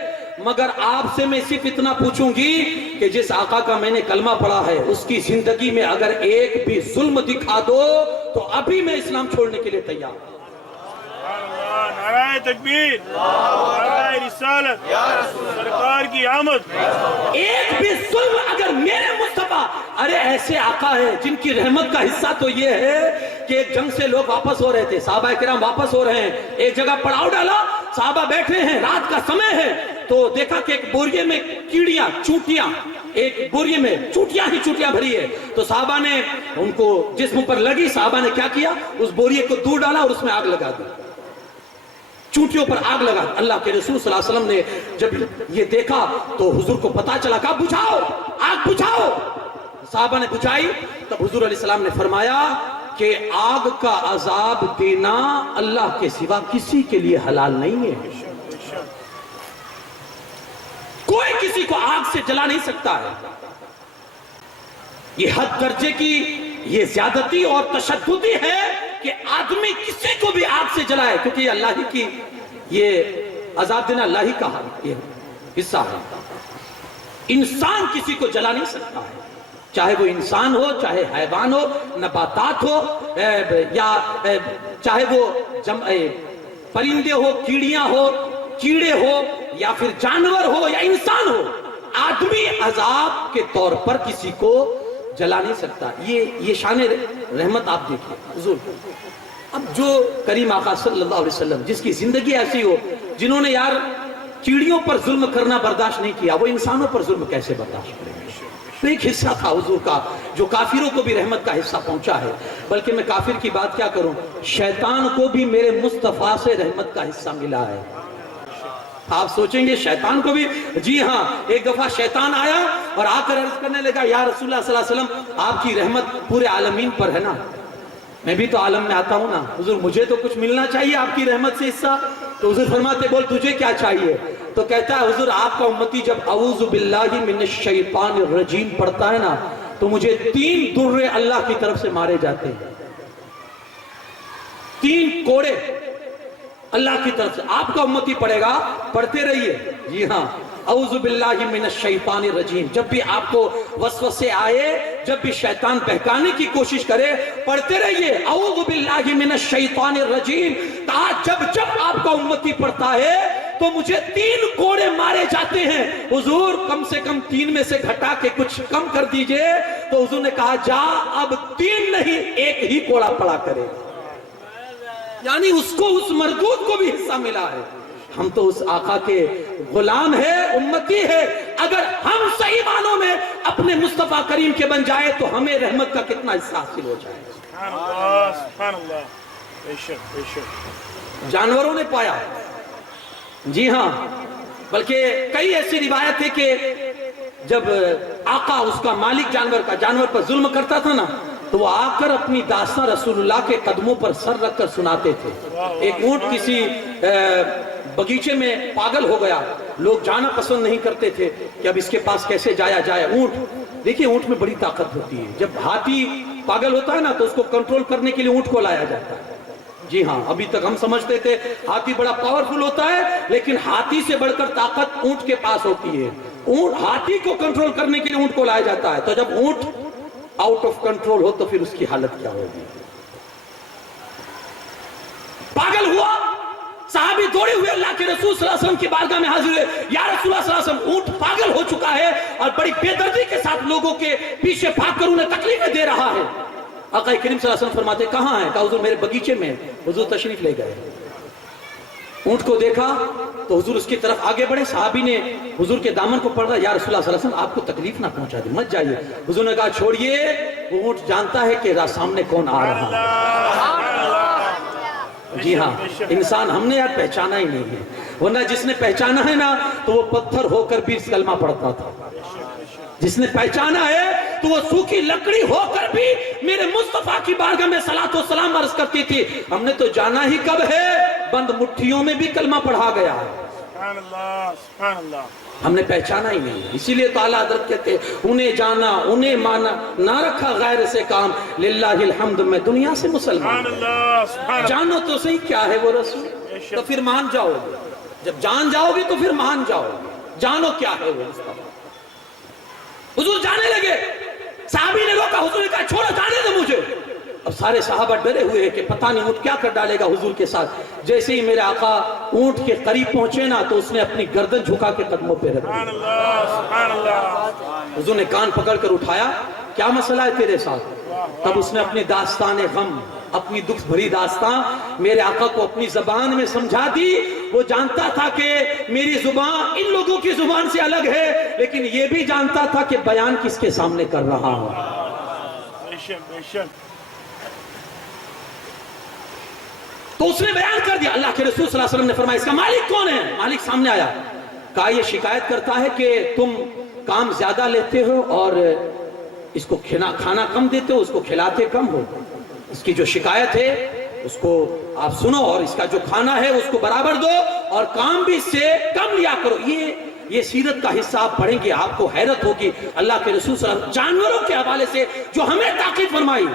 مگر آپ سے میں صرف اتنا پوچھوں گی کہ جس آقا کا میں نے کلمہ پڑھا ہے اس کی زندگی میں اگر ایک بھی ظلم دکھا دو تو ابھی میں اسلام چھوڑنے کے لیے تیار ہوں. نعرہ تکبیر, نعرہ رسالت, سرکار کی آمد. ایک بھی ظلم اگر میرے مصطفیٰ, ارے ایسے آقا ہے جن کی رحمت کا حصہ تو یہ ہے کہ ایک جنگ سے لوگ واپس ہو رہے تھے, صحابہ کرام واپس ہو رہے ہیں, ایک جگہ پڑاؤ ڈالا, صحابہ بیٹھے ہیں, رات کا سمے ہے, تو دیکھا کہ ایک بوریے میں کیڑیاں چونٹیاں, ایک بوریے میں چونٹیاں ہی چونٹیاں بھری ہے, تو صحابہ نے ان کو جسم پر لگی, صحابہ نے کیا کیا, اس بوریے کو دور ڈالا اور اس میں آگ لگا دی, چونٹیوں پر آگ لگا. اللہ کے رسول صلی اللہ علیہ وسلم نے جب یہ دیکھا تو حضور کو پتا چلا, کہا بجھاؤ, آگ بجھاؤ. صحابہ نے بجھائی, تب حضور علیہ السلام نے فرمایا کہ آگ کا عذاب دینا اللہ کے سوا کسی کے لیے حلال نہیں ہے. کوئی کسی کو آگ سے جلا نہیں سکتا ہے. یہ حد درجے کی یہ زیادتی اور تشددی ہے کہ آدمی کسی کو بھی آگ سے جلائے, کیونکہ یہ اللہ ہی کی, یہ عذاب دینا اللہ ہی کا حصہ ہے. انسان کسی کو جلا نہیں سکتا ہے, چاہے وہ انسان ہو, چاہے حیوان ہو, نباتات ہو, یا چاہے وہ پرندے ہو, کیڑیاں ہو, کیڑے ہو, یا پھر جانور ہو یا انسان ہو, آدمی عذاب کے طور پر کسی کو جلا نہیں سکتا. یہ شان رحمت آپ دیکھیں حضور. اب جو کریم آقا صلی اللہ علیہ وسلم جس کی زندگی ایسی ہو, جنہوں نے یار چیڑیوں پر ظلم کرنا برداشت نہیں کیا, وہ انسانوں پر ظلم کیسے برداشت کریں گے. تو ایک حصہ تھا حضور کا جو کافروں کو بھی رحمت کا حصہ پہنچا ہے, بلکہ میں کافر کی بات کیا کروں, شیطان کو بھی میرے مصطفیٰ سے رحمت کا حصہ ملا ہے. آپ سوچیں گے شیطان کو بھی, جی ہاں, ایک دفعہ شیطان آیا اور آ کر عرض کرنے لگا, یا رسول اللہ صلی اللہ علیہ وسلم آپ کی رحمت پورے عالمین پر ہے نا, میں بھی تو عالم میں آتا ہوں نا, حضور مجھے تو کچھ ملنا چاہیے آپ کی رحمت سے حصہ. تو حضور فرماتے, بول تجھے کیا چاہیے؟ تو کہتا ہے حضور آپ کا امتی جب اعوذ باللہ من الشیطان الرجیم پڑھتا ہے نا تو مجھے 3 درے اللہ کی طرف سے مارے جاتے ہیں, 3 کوڑے اللہ کی طرف سے. آپ کا امتی پڑھے گا, پڑھتے رہیے, جی ہاں, اعوذ باللہ من الشیطان الرجیم. جب بھی آپ کو وسوسے آئے, جب بھی شیطان بہکانے کی کوشش کرے, پڑھتے رہیے اعوذ باللہ من الشیطان الرجیم. جب جب آپ کا امتی پڑھتا ہے تو مجھے 3 کوڑے مارے جاتے ہیں. حضور کم سے کم 3 میں سے گھٹا کے کچھ کم کر دیجئے. تو حضور نے کہا, جا اب 3 نہیں 1 ہی کوڑا پڑا کرے. یعنی اس کو, اس مردود کو بھی حصہ ملا ہے. ہم تو اس آقا کے غلام ہے, امتی ہے. اگر ہم صحیح معنوں میں اپنے مصطفیٰ کریم کے بن جائے تو ہمیں رحمت کا کتنا حصہ حاصل ہو جائے. سبحان اللہ, سبحان اللہ, بے شک, بے شک. جانوروں نے پایا, جی ہاں, بلکہ کئی ایسی روایت ہے کہ جب آقا اس کا مالک جانور پر ظلم کرتا تھا نا, تو وہ آ کر اپنی داستان رسول اللہ کے قدموں پر سر رکھ کر سناتے تھے. ایک اونٹ کسی بگیچے میں پاگل ہو گیا, لوگ جانا پسند نہیں کرتے تھے کہ اب اس کے پاس کیسے جایا جائے. اونٹ, دیکھیے اونٹ میں بڑی طاقت ہوتی ہے. جب ہاتھی پاگل ہوتا ہے نا تو اس کو کنٹرول کرنے کے لیے اونٹ کو لایا جاتا ہے. جی ہاں, ابھی تک ہم سمجھتے تھے ہاتھی بڑا پاورفل ہوتا ہے, لیکن ہاتھی سے بڑھ کر طاقت اونٹ کے پاس ہوتی ہے. ہاتھی کو کنٹرول کرنے کے لیے اونٹ کو لایا جاتا ہے. تو جب اونٹ آؤٹ آف کنٹرول ہو تو پھر اس کی حالت کیا ہوگی. پاگل ہوا, صحابی دوڑے ہوئے اللہ کے رسول صلی اللہ علیہ وسلم کی بارگاہ میں حاضر ہوئے, یا رسول اللہ صلی اللہ علیہ وسلم اونٹ پاگل ہو چکا ہے اور بڑی بے دردی کے ساتھ لوگوں کے پیچھے بھاگ کر انہیں تکلیفیں دے رہا ہے. آقا کریم صلی اللہ علیہ وسلم فرماتے, کہاں ہے؟ کہا حضور میرے بگیچے میں. حضور تشریف لے گئے, اونٹ کو دیکھا تو حضور اس کی طرف آگے بڑھے. صحابی نے حضور کے دامن کو پکڑا, یا رسول اللہ صلی اللہ علیہ وسلم آپ کو تکلیف نہ پہنچا دے, مت جائیے. حضور نے کہا چھوڑیے, وہ اونٹ جانتا ہے کہ سامنے کون آ رہا ہے. جی ہاں, انسان ہم نے یار پہچانا ہی نہیں ہے, ورنہ جس نے پہچانا ہے نا تو وہ پتھر ہو کر بھی کلمہ پڑھتا تھا. جس نے پہچانا ہے تو وہ سوکھی لکڑی ہو کر بھی میرے مصطفیٰ کی بارگاہ میں صلاۃ و سلام عرض کرتی تھی. ہم نے تو جانا ہی کب ہے, بند مٹھیوں میں بھی کلمہ پڑھا گیا ہے. سبحان اللہ سبحان اللہ. ہم نے پہچانا ہی نہیں. اسی لیے تو اعلیٰ حضرت کہتے انہیں جانا انہیں مانا نہ رکھا غیر سے کام للہ الحمد میں دنیا سے مسلمان. سبحان اللہ سبحان اللہ. جانو تو صحیح کیا ہے وہ رسول, تو پھر مان جاؤ گے. جب جان جاؤ گے تو پھر مان جاؤ گے. جانو کیا ہے وہ مصطفیٰ. حضور جانے لگے, صحابی نے روکا, حضور نے کہا چھوڑو جانے دو مجھے. اب سارے صحابہ ڈرے ہوئے ہیں کہ پتہ نہیں اونٹ کیا کر ڈالے گا حضور کے ساتھ. جیسے ہی میرے آقا اونٹ کے قریب پہنچے نا تو اس نے اپنی گردن جھکا کے قدموں پہ رکھ سبحان دی. اللہ سبحان اللہ. حضور نے کان پکڑ کر اٹھایا, کیا مسئلہ ہے تیرے ساتھ؟ تب اس نے اپنی داستان غم, اپنی دکھ بھری داستان میرے آقا کو اپنی زبان میں سمجھا دی. وہ جانتا تھا کہ میری زبان ان لوگوں کی زبان سے الگ ہے, لیکن یہ بھی جانتا تھا کہ بیان کس کے سامنے کر رہا ہوں. بے شک بے شک. تو اس نے بیان کر دیا. اللہ کے رسول صلی اللہ علیہ وسلم نے فرمایا اس کا مالک کون ہے؟ مالک سامنے آیا. کہا یہ شکایت کرتا ہے کہ تم کام زیادہ لیتے ہو اور اس کو کھانا کم دیتے ہو, اس کو کھلاتے کم ہو. اس کی جو شکایت ہے اس کو آپ سنو, اور اس کا جو کھانا ہے اس کو برابر دو, اور کام بھی اس سے کم لیا کرو. یہ سیرت کا حصہ آپ پڑھیں گے, آپ کو حیرت ہوگی. اللہ کے رسول صلی اللہ علیہ وسلم جانوروں کے حوالے سے جو ہمیں تاکید فرمائی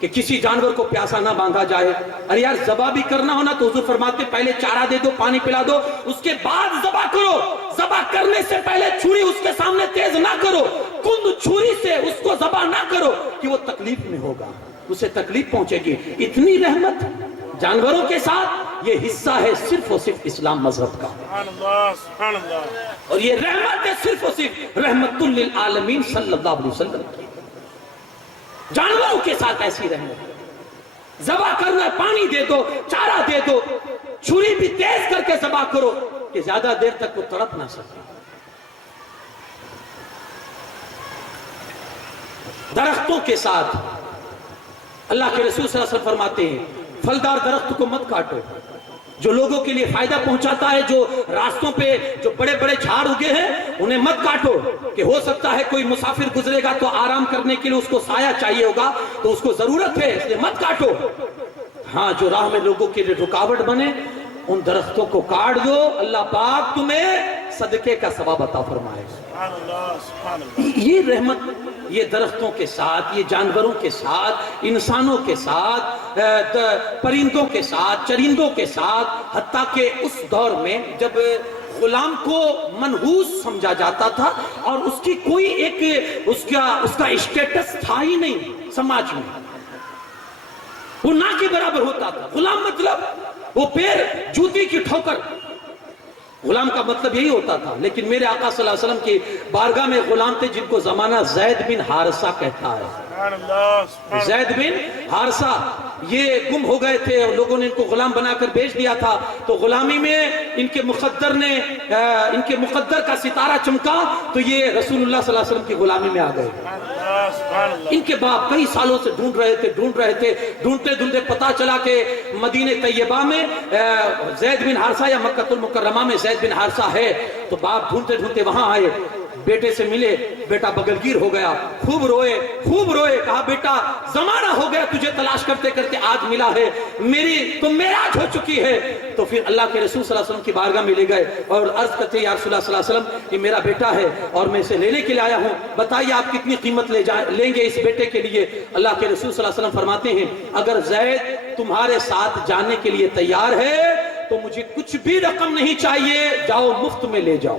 کہ کسی جانور کو پیاسا نہ باندھا جائے. ارے یار ذبح بھی کرنا ہونا تو حضور فرماتے پہلے چارہ دے دو, پانی پلا دو, اس کے بعد ذبح کرو. ذبح کرنے سے پہلے چھری اس کے سامنے تیز نہ کرو, کند چھری سے اس کو ذبح نہ کرو کہ وہ تکلیف میں ہوگا, اسے تکلیف پہنچے گی. اتنی رحمت جانوروں کے ساتھ, یہ حصہ ہے صرف اور صرف اسلام مذہب کا. سبحان اللہ سبحان اللہ. اور یہ رحمت ہے صرف اور صرف رحمت للعالمین صلی اللہ علیہ وسلم کی. جانوروں کے ساتھ ایسی رحمت. ذبح کرنا ہے, پانی دے دو, چارہ دے دو, چھری بھی تیز کر کے ذبح کرو کہ زیادہ دیر تک وہ تڑپ نہ سکے. درختوں کے ساتھ اللہ کے رسول صلی اللہ علیہ وسلم فرماتے ہیں پھلدار درخت کو مت کاٹو, جو لوگوں کے لیے فائدہ پہنچاتا ہے, جو راستوں پہ جو بڑے بڑے جھاڑ اگے ہیں انہیں مت کاٹو, کہ ہو سکتا ہے کوئی مسافر گزرے گا تو آرام کرنے کے لیے اس کو سایہ چاہیے ہوگا, تو اس کو ضرورت ہے, اس لیے مت کاٹو. ہاں جو راہ میں لوگوں کے لیے رکاوٹ بنے ان درختوں کو کاٹ دو, اللہ پاک تمہیں صدقے کا ثواب عطا فرمائے. سبحان اللہ سبحان اللہ. یہ رحمت یہ درختوں کے ساتھ, یہ جانوروں کے ساتھ, انسانوں کے ساتھ, پرندوں کے ساتھ, چرندوں کے ساتھ, حتیٰ کہ اس دور میں جب غلام کو منحوس سمجھا جاتا تھا اور اس کی کوئی ایک اس کا اسٹیٹس تھا ہی نہیں سماج میں, وہ نہ کے برابر ہوتا تھا. غلام مطلب وہ پیر جوتی کی ٹھوکر, غلام کا مطلب یہی ہوتا تھا. لیکن میرے آقا صلی اللہ علیہ وسلم کی بارگاہ میں غلام تھے جن کو زمانہ زید بن حارثہ کہتا ہے. سبحان اللہ سبحان اللہ. زید بن حارثہ یہ گم ہو گئے تھے اور لوگوں نے ان کو غلام بنا کر بیچ دیا تھا, تو غلامی میں ان کے مقدر کا ستارہ چمکا تو یہ رسول اللہ صلی اللہ علیہ وسلم کی غلامی میں آ گئے. سبحان اللہ سبحان اللہ. ان کے باپ کئی سالوں سے ڈھونڈ رہے تھے, ڈھونڈتے پتا چلا کہ مدینہ طیبہ میں زید بن حارثہ یا مکہ المکرمہ میں زید بن حارثہ ہے. تو باپ ڈھونڈتے وہاں آئے, بیٹے سے ملے, بیٹا بغلگیر ہو گیا, خوب روئے, کہا بیٹا زمانہ ہو گیا تجھے تلاش کرتے کرتے, آج ملا ہے, میری تو معراج ہو چکی ہے. تو پھر اللہ کے رسول صلی اللہ علیہ وسلم کی بارگاہ میں لے گئے اور عرض کرتے یا رسول اللہ صلی اللہ علیہ وسلم یہ میرا بیٹا ہے اور میں اسے لینے کے لیے آیا ہوں, بتائیے آپ کتنی قیمت لیں گے اس بیٹے کے لیے. اللہ کے رسول صلی اللہ علیہ وسلم فرماتے ہیں اگر زید تمہارے ساتھ جانے کے لیے تیار ہے تو مجھے کچھ بھی رقم نہیں چاہیے, جاؤ مفت میں لے جاؤ.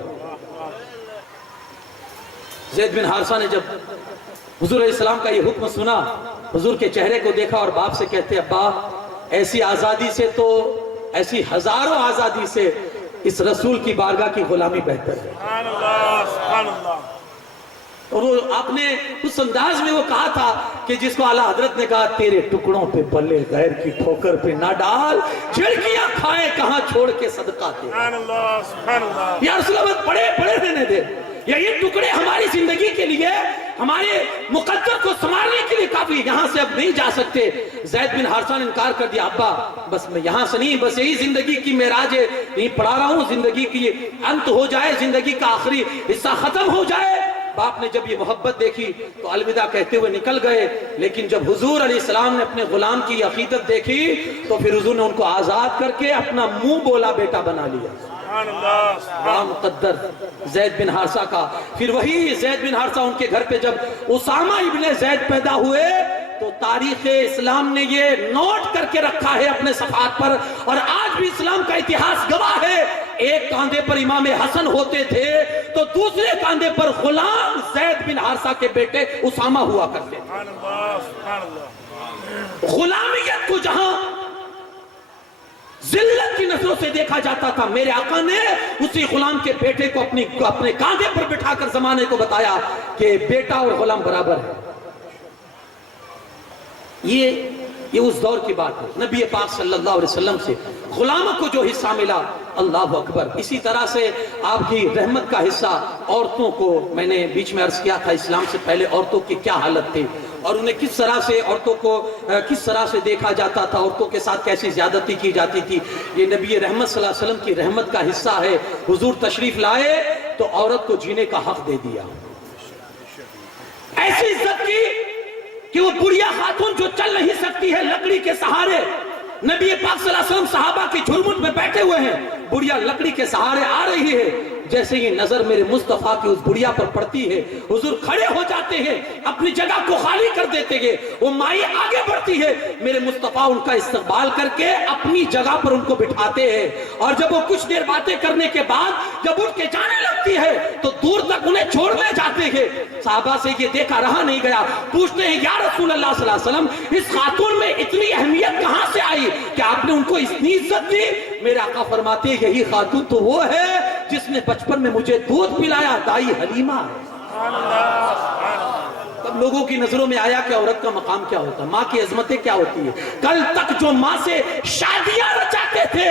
زید بن حارثہ نے جب حضور علیہ السلام کا یہ حکم سنا, حضور کے چہرے کو دیکھا اور باپ سے کہتے ابا ایسی آزادی سے تو, ایسی ہزاروں آزادی سے اس رسول کی بارگاہ کی غلامی بہتر ہے. سبحان اللہ سبحان اللہ. اور وہ آپ نے اس انداز میں وہ کہا تھا کہ جس کو اعلیٰ حضرت نے کہا تیرے ٹکڑوں پہ پلے غیر کی ٹھوکر پہ نہ ڈال, جھڑکیاں کھائے کہاں چھوڑ کے صدقہ دے. سبحان اللہ سبحان اللہ. یا رسول اللہ پڑے رہنے دے, یہ ٹکڑے ہماری زندگی کے لیے, ہمارے مقدر کو سنبھالنے کے لیے کافی, یہاں سے اب نہیں جا سکتے. زید بن حارثہ نے انکار کر دیا, ابا بس میں یہاں سے نہیں, بس یہی زندگی کی معراج ہے, یہی پڑھا رہا ہوں, زندگی کی انت ہو جائے, زندگی کا آخری حصہ ختم ہو جائے. باپ نے جب یہ محبت دیکھی تو الوداع کہتے ہوئے نکل گئے. لیکن جب حضور علیہ السلام نے اپنے غلام کی عقیدت دیکھی تو پھر حضور نے ان کو آزاد کر کے اپنا منہ بولا بیٹا بنا لیا. سبحان اللہ بڑا مقدر زید بن حارثہ کا. پھر وہی زید بن حارثہ ان کے گھر پہ جب اسامہ ابن زید پیدا ہوئے تو تاریخ اسلام نے یہ نوٹ کر کے رکھا ہے اپنے صفحات پر, اور آج بھی اسلام کا اتہاس گواہ ہے. ایک کاندھے پر امام حسن ہوتے تھے تو دوسرے کاندھے پر غلام زید بن حارثہ کے بیٹے اسامہ ہوا کرتے تھے. سبحان اللہ سبحان اللہ. غلامیت کو جہاں ذلت کی نظروں سے دیکھا جاتا تھا, میرے آقا نے اسی غلام کے بیٹے کو اپنے کاندھے پر بٹھا کر زمانے کو بتایا کہ بیٹا اور غلام برابر ہے. یہ اس دور کی بات ہے. نبی پاک صلی اللہ علیہ وسلم سے غلاموں کو جو حصہ ملا, اللہ اکبر. اسی طرح سے آپ کی رحمت کا حصہ عورتوں کو, میں نے بیچ میں عرض کیا تھا اسلام سے پہلے عورتوں کی کیا حالت تھی اور انہیں کس طرح سے عورتوں کو کس طرح سے دیکھا جاتا تھا, عورتوں کے ساتھ کیسی زیادتی کی جاتی تھی. یہ نبی رحمت صلی اللہ علیہ وسلم کی رحمت کا حصہ ہے. حضور تشریف لائے تو عورت کو جینے کا حق دے دیا. ایسی عزت کی کہ وہ بڑھیا خاتون جو چل نہیں سکتی ہے لکڑی کے سہارے, نبی پاک صلی اللہ علیہ وسلم صحابہ کی جھرمٹ میں بیٹھے ہوئے ہیں, بڑھیا لکڑی کے سہارے آ رہی ہے. جیسے ہی نظر میرے مصطفیٰ کی اس بڑھیا پر پڑتی ہے, حضور کھڑے ہو جاتے ہیں, اپنی جگہ کو خالی کر دیتے ہیں. وہ مائی آگے بڑھتی ہے, میرے مصطفیٰ ان کا استقبال کر کے اپنی جگہ پر ان کو بٹھاتے ہیں. اور جب وہ کچھ دیر باتیں کرنے کے بعد جب اٹھ کے جانے لگتی ہے تو دور تک انہیں چھوڑنے جاتے ہیں. صحابہ سے یہ دیکھا رہا نہیں گیا, پوچھتے ہیں یا رسول اللہ صلی اللہ علیہ وسلم اس خاتون میں اتنی اہمیت کہاں سے آئی کہ آپ نے ان کو اتنی عزت دی؟ میرے آقا فرماتے ہیں یہی خاتون تو وہ ہے جس نے بچپن میں مجھے دودھ پلایا, دائی حلیمہ ہے. تب لوگوں کی نظروں میں آیا کہ عورت کا مقام کیا ہوتا ہے, ماں کی عظمتیں کیا ہوتی ہے. کل تک جو ماں سے شادیاں رچاتے تھے,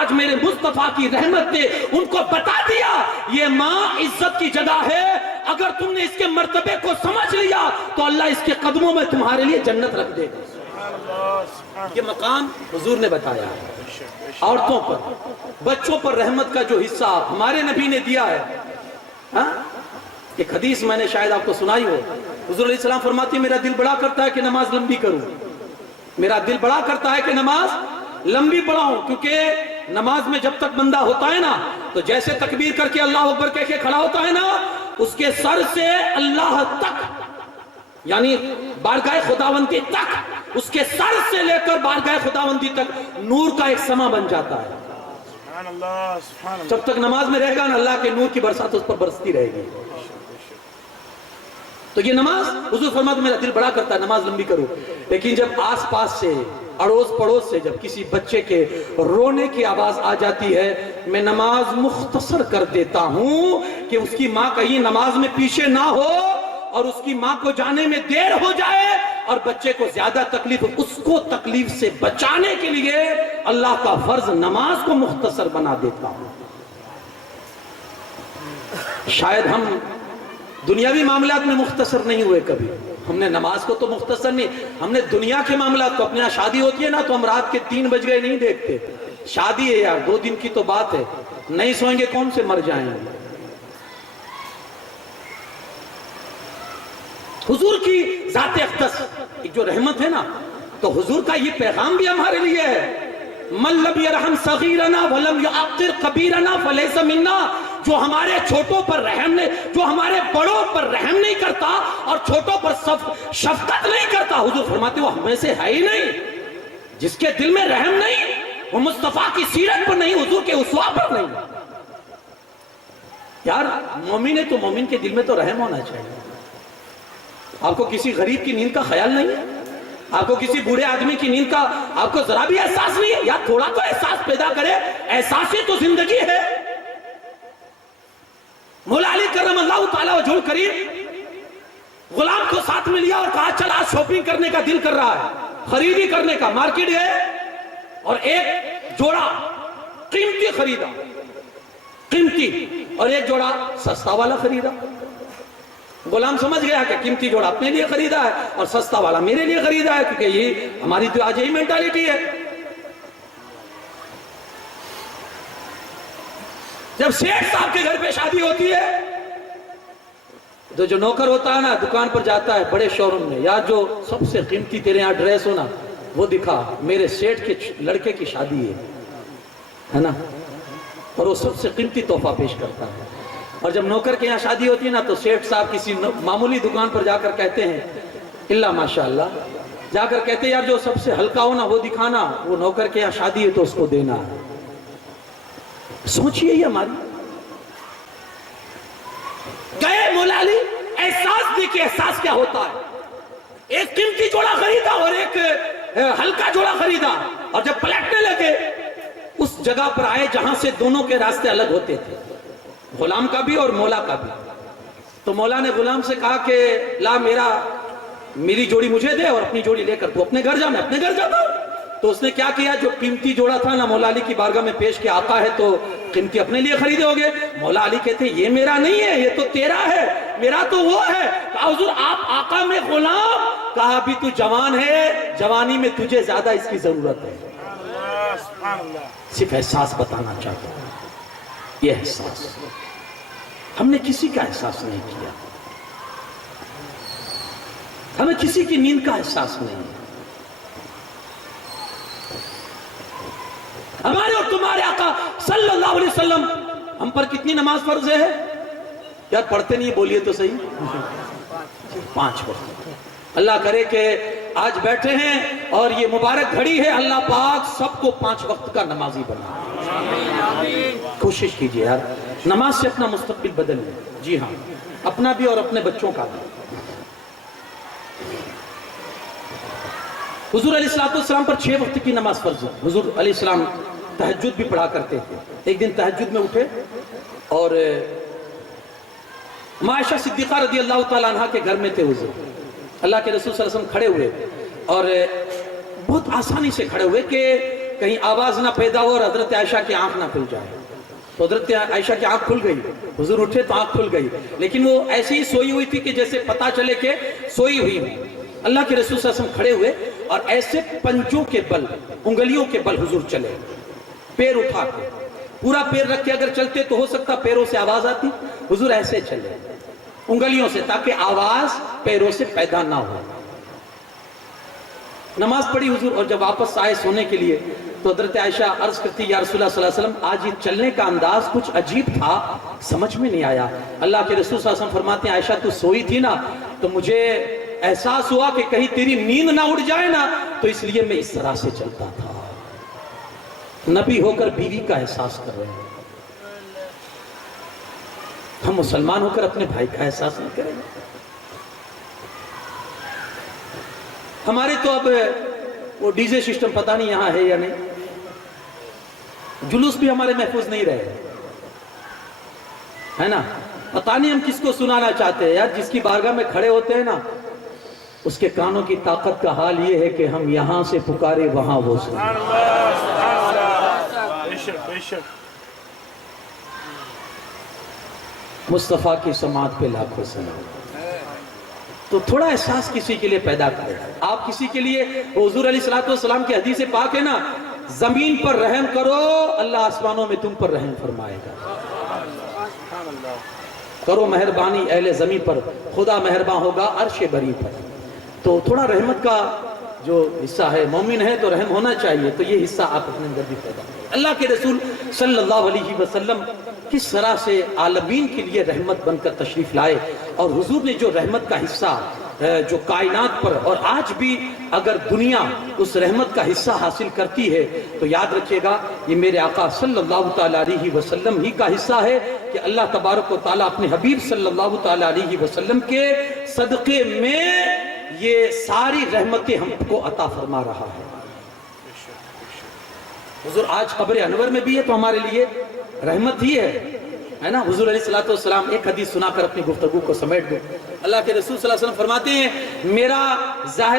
آج میرے مصطفیٰ کی رحمت نے ان کو بتا دیا یہ ماں عزت کی جگہ ہے. اگر تم نے اس کے مرتبے کو سمجھ لیا تو اللہ اس کے قدموں میں تمہارے لیے جنت رکھ دے گا. یہ مقام حضور نے بتایا. عورتوں پر, بچوں پر رحمت کا جو حصہ ہمارے نبی نے دیا ہے. ایک حدیث میں نے شاید آپ کو سنائی ہو, حضور علیہ السلام فرماتے ہیں میرا دل بڑا کرتا ہے کہ نماز لمبی کروں, میرا دل بڑا کرتا ہے کہ نماز لمبی پڑھاؤں. کیونکہ نماز میں جب تک بندہ ہوتا ہے نا تو جیسے تکبیر کر کے اللہ اکبر کہہ کے کھڑا ہوتا ہے نا, اس کے سر سے اللہ تک یعنی بارگاہ خداوندی تک, اس کے سر سے لے کر بارگاہ خداوندی تک نور کا ایک سما بن جاتا ہے. سبحان اللہ سبحان اللہ. جب تک نماز میں رہے گا نا اللہ کے نور کی برسات اس پر برستی رہے گی. تو یہ نماز حضور فرماتے میرا دل بڑا کرتا ہے نماز لمبی کرو. لیکن جب آس پاس سے اڑوس پڑوس سے جب کسی بچے کے رونے کی آواز آ جاتی ہے, میں نماز مختصر کر دیتا ہوں کہ اس کی ماں کہیں نماز میں پیچھے نہ ہو اور اس کی ماں کو جانے میں دیر ہو جائے اور بچے کو زیادہ تکلیف, اس کو تکلیف سے بچانے کے لیے اللہ کا فرض نماز کو مختصر بنا دیتا ہوں. شاید ہم دنیاوی معاملات میں مختصر نہیں ہوئے کبھی, ہم نے نماز کو تو مختصر نہیں, ہم نے دنیا کے معاملات کو, اپنے یہاں شادی ہوتی ہے نا تو ہم رات کے 3 بج گئے نہیں دیکھتے. شادی ہے یار 2 دن کی تو بات ہے, نہیں سوئیں گے کون سے مر جائیں گے. حضور کی ذات اقدس ایک جو رحمت ہے نا, تو حضور کا یہ پیغام بھی ہمارے لیے ہے. من لم یرحم صغیرنا ولم یعقر کبیرنا فلیس منا. جو ہمارے چھوٹوں پر رحم نہیں, جو ہمارے بڑوں پر رحم نہیں کرتا اور چھوٹوں پر شفقت نہیں کرتا, حضور فرماتے وہ ہمیں سے ہے ہی نہیں. جس کے دل میں رحم نہیں وہ مصطفیٰ کی سیرت پر نہیں, حضور کے اسوا پر نہیں. یار مومن ہے تو مومن کے دل میں تو رحم ہونا چاہیے. آپ کو کسی غریب کی نیند کا خیال نہیں ہے, آپ کو کسی بوڑھے آدمی کی نیند کا آپ کو ذرا بھی احساس نہیں ہے؟ یا تھوڑا تو احساس پیدا کرے, احساس ہی تو زندگی ہے. مولا علی کرم اللہ تعالیٰ وجہ الکریم غلام کو ساتھ میں لیا اور کہا چل آج شاپنگ کرنے کا دل کر رہا ہے, خریدی کرنے کا. مارکیٹ گئے اور ایک جوڑا قیمتی خریدا, قیمتی, اور ایک جوڑا سستا والا خریدا. غلام سمجھ گیا کہ قیمتی جوڑا اپنے لیے خریدا ہے اور سستا والا میرے لیے خریدا ہے, کیونکہ یہ ہماری تو آج یہی مینٹالٹی ہے. جب سیٹھ صاحب کے گھر پہ شادی ہوتی ہے تو جو نوکر ہوتا ہے نا دکان پر جاتا ہے بڑے شو روم میں, یا جو سب سے قیمتی تیرے یہاں ڈریس ہو نا وہ دکھا, میرے سیٹھ کے لڑکے کی شادی ہے نا. اور وہ سب سے قیمتی تحفہ پیش کرتا ہے. اور جب نوکر کے یہاں شادی ہوتی ہے نا تو سیٹھ صاحب کسی معمولی دکان پر جا کر کہتے ہیں اللہ ماشاء اللہ، جا کر کہتے ہیں یار جو سب سے ہلکا ہونا وہ دکھانا، وہ نوکر کے یہاں شادی ہے تو اس کو دینا ہے. سوچئے یہ ہماری گئے مولا علی، احساس دیکھیں احساس کیا ہوتا ہے. ایک قیمتی جوڑا خریدا اور ایک ہلکا جوڑا خریدا، اور جب پلٹنے لگے اس جگہ پر آئے جہاں سے دونوں کے راستے الگ ہوتے تھے، غلام کا بھی اور مولا کا بھی. تو مولا نے غلام سے کہا کہ لا میری جوڑی مجھے دے اور اپنی جوڑی لے کر تو اپنے گھر جا، میں اپنے گھر جاتا ہوں. تو اس نے کیا کیا، جو قیمتی جوڑا تھا نا مولا علی کی بارگاہ میں پیش کیا، آقا ہے تو قیمتی اپنے لیے خریدے ہوگے. مولا علی کہتے ہیں یہ میرا نہیں ہے، یہ تو تیرا ہے، میرا تو وہ ہے. کہا حضور آپ آقا میں غلام. کہا ابھی تو جوان ہے، جوانی میں تجھے زیادہ اس کی ضرورت ہے. صرف احساس بتانا چاہتا ہوں، یہ احساس ہم نے کسی کا احساس نہیں کیا، ہمیں کسی کی نیند کا احساس نہیں ہے. ہمارے اور تمہارے آقا صلی اللہ علیہ وسلم ہم پر کتنی نماز فرض ہے یار؟ پڑھتے نہیں بولیے تو صحیح، 5 وقت. اللہ کرے کہ آج بیٹھے ہیں اور یہ مبارک گھڑی ہے، اللہ پاک سب کو 5 وقت کا نمازی بنا. کوشش کیجئے یار، نماز سے اپنا مستقبل بدل لیں. جی ہاں، اپنا بھی اور اپنے بچوں کا بھی. حضور علیہ السلام پر 6 وقت کی نماز فرض ہے. حضور علیہ السلام تہجد بھی پڑھا کرتے تھے. ایک دن تہجد میں اٹھے اور عائشہ صدیقہ رضی اللہ تعالیٰ عنہ کے گھر میں تھے. حضور اللہ کے رسول صلی اللہ علیہ وسلم کھڑے ہوئے اور بہت آسانی سے کھڑے ہوئے کہ کہیں آواز نہ پیدا ہو اور حضرت عائشہ کی آنکھ نہ کھل جائے. تو حضرت عائشہ کی آنکھ کھل گئی، حضور اٹھے تو آنکھ کھل گئی، لیکن وہ ایسی ہی سوئی ہوئی تھی کہ جیسے پتا چلے کہ سوئی ہوئی ہے. اللہ کے رسول صلی اللہ علیہ وسلم کھڑے ہوئے اور ایسے پنجوں کے بل، انگلیوں کے بل حضور چلے، پیر اٹھا کے. پورا پیر رکھ کے اگر چلتے تو ہو سکتا پیروں سے آواز آتی. حضور ایسے چلے انگلیوں سے تاکہ آواز پیروں سے پیدا نہ ہو. نماز پڑھی حضور اور جب واپس آئے سونے کے لیے تو حضرت عائشہ عرض کرتی یا رسول اللہ صلی اللہ علیہ وسلم آج یہ چلنے کا انداز کچھ عجیب تھا، سمجھ میں نہیں آیا. اللہ کے رسول صلی اللہ علیہ وسلم فرماتے ہیں عائشہ تو سوئی تھی نا تو مجھے احساس ہوا کہ کہیں تیری نیند نہ اڑ جائے نا، تو اس لیے میں اس طرح سے چلتا تھا. نبی ہو کر بیوی کا احساس کر رہے ہیں، ہم مسلمان ہو کر اپنے بھائی کا احساس نہیں کریں گے. ہمارے تو اب وہ ڈی جے سسٹم پتہ نہیں یہاں ہے یا نہیں، جلوس بھی ہمارے محفوظ نہیں رہے ہے نا. پتہ نہیں ہم کس کو سنانا چاہتے ہیں یار. جس کی بارگاہ میں کھڑے ہوتے ہیں نا اس کے کانوں کی طاقت کا حال یہ ہے کہ ہم یہاں سے پکارے وہاں وہ سنے. مصطفیٰ کی سماعت پہ لاکھوں سلام. تو تھوڑا احساس کسی کے لیے پیدا کرے. آپ کسی کے لیے، حضور علیہ السلام کی حدیث پاک ہے نا، زمین پر رحم کرو اللہ آسمانوں میں تم پر رحم فرمائے گا. کرو مہربانی اہل زمین پر خدا مہربان ہوگا عرش بری پر. تو تھوڑا رحمت کا جو حصہ ہے، مومن ہے تو رحم ہونا چاہیے، تو یہ حصہ آپ اپنے اندر بھی پیدا کریں. اللہ کے رسول صلی اللہ علیہ وسلم کس طرح سے عالمین کے لیے رحمت بن کر تشریف لائے، اور حضور نے جو رحمت کا حصہ جو کائنات پر، اور آج بھی اگر دنیا اس رحمت کا حصہ حاصل کرتی ہے تو یاد رکھیے گا یہ میرے آقا صلی اللہ تعالیٰ علیہ وسلم ہی کا حصہ ہے کہ اللہ تبارک و تعالیٰ اپنے حبیب صلی اللہ تعالیٰ علیہ وسلم کے صدقے میں یہ ساری رحمتیں ہم کو عطا فرما رہا ہے. حضور آج قبر انور میں بھی ہے تو ہمارے لیے رحمت ہی ہے نا. حضور علیہ السلام ایک حدیث سنا کر اپنی گفتگو کو سمیٹ دوں. اللہ کے رسول صلی اللہ علیہ وسلم فرماتے ہیں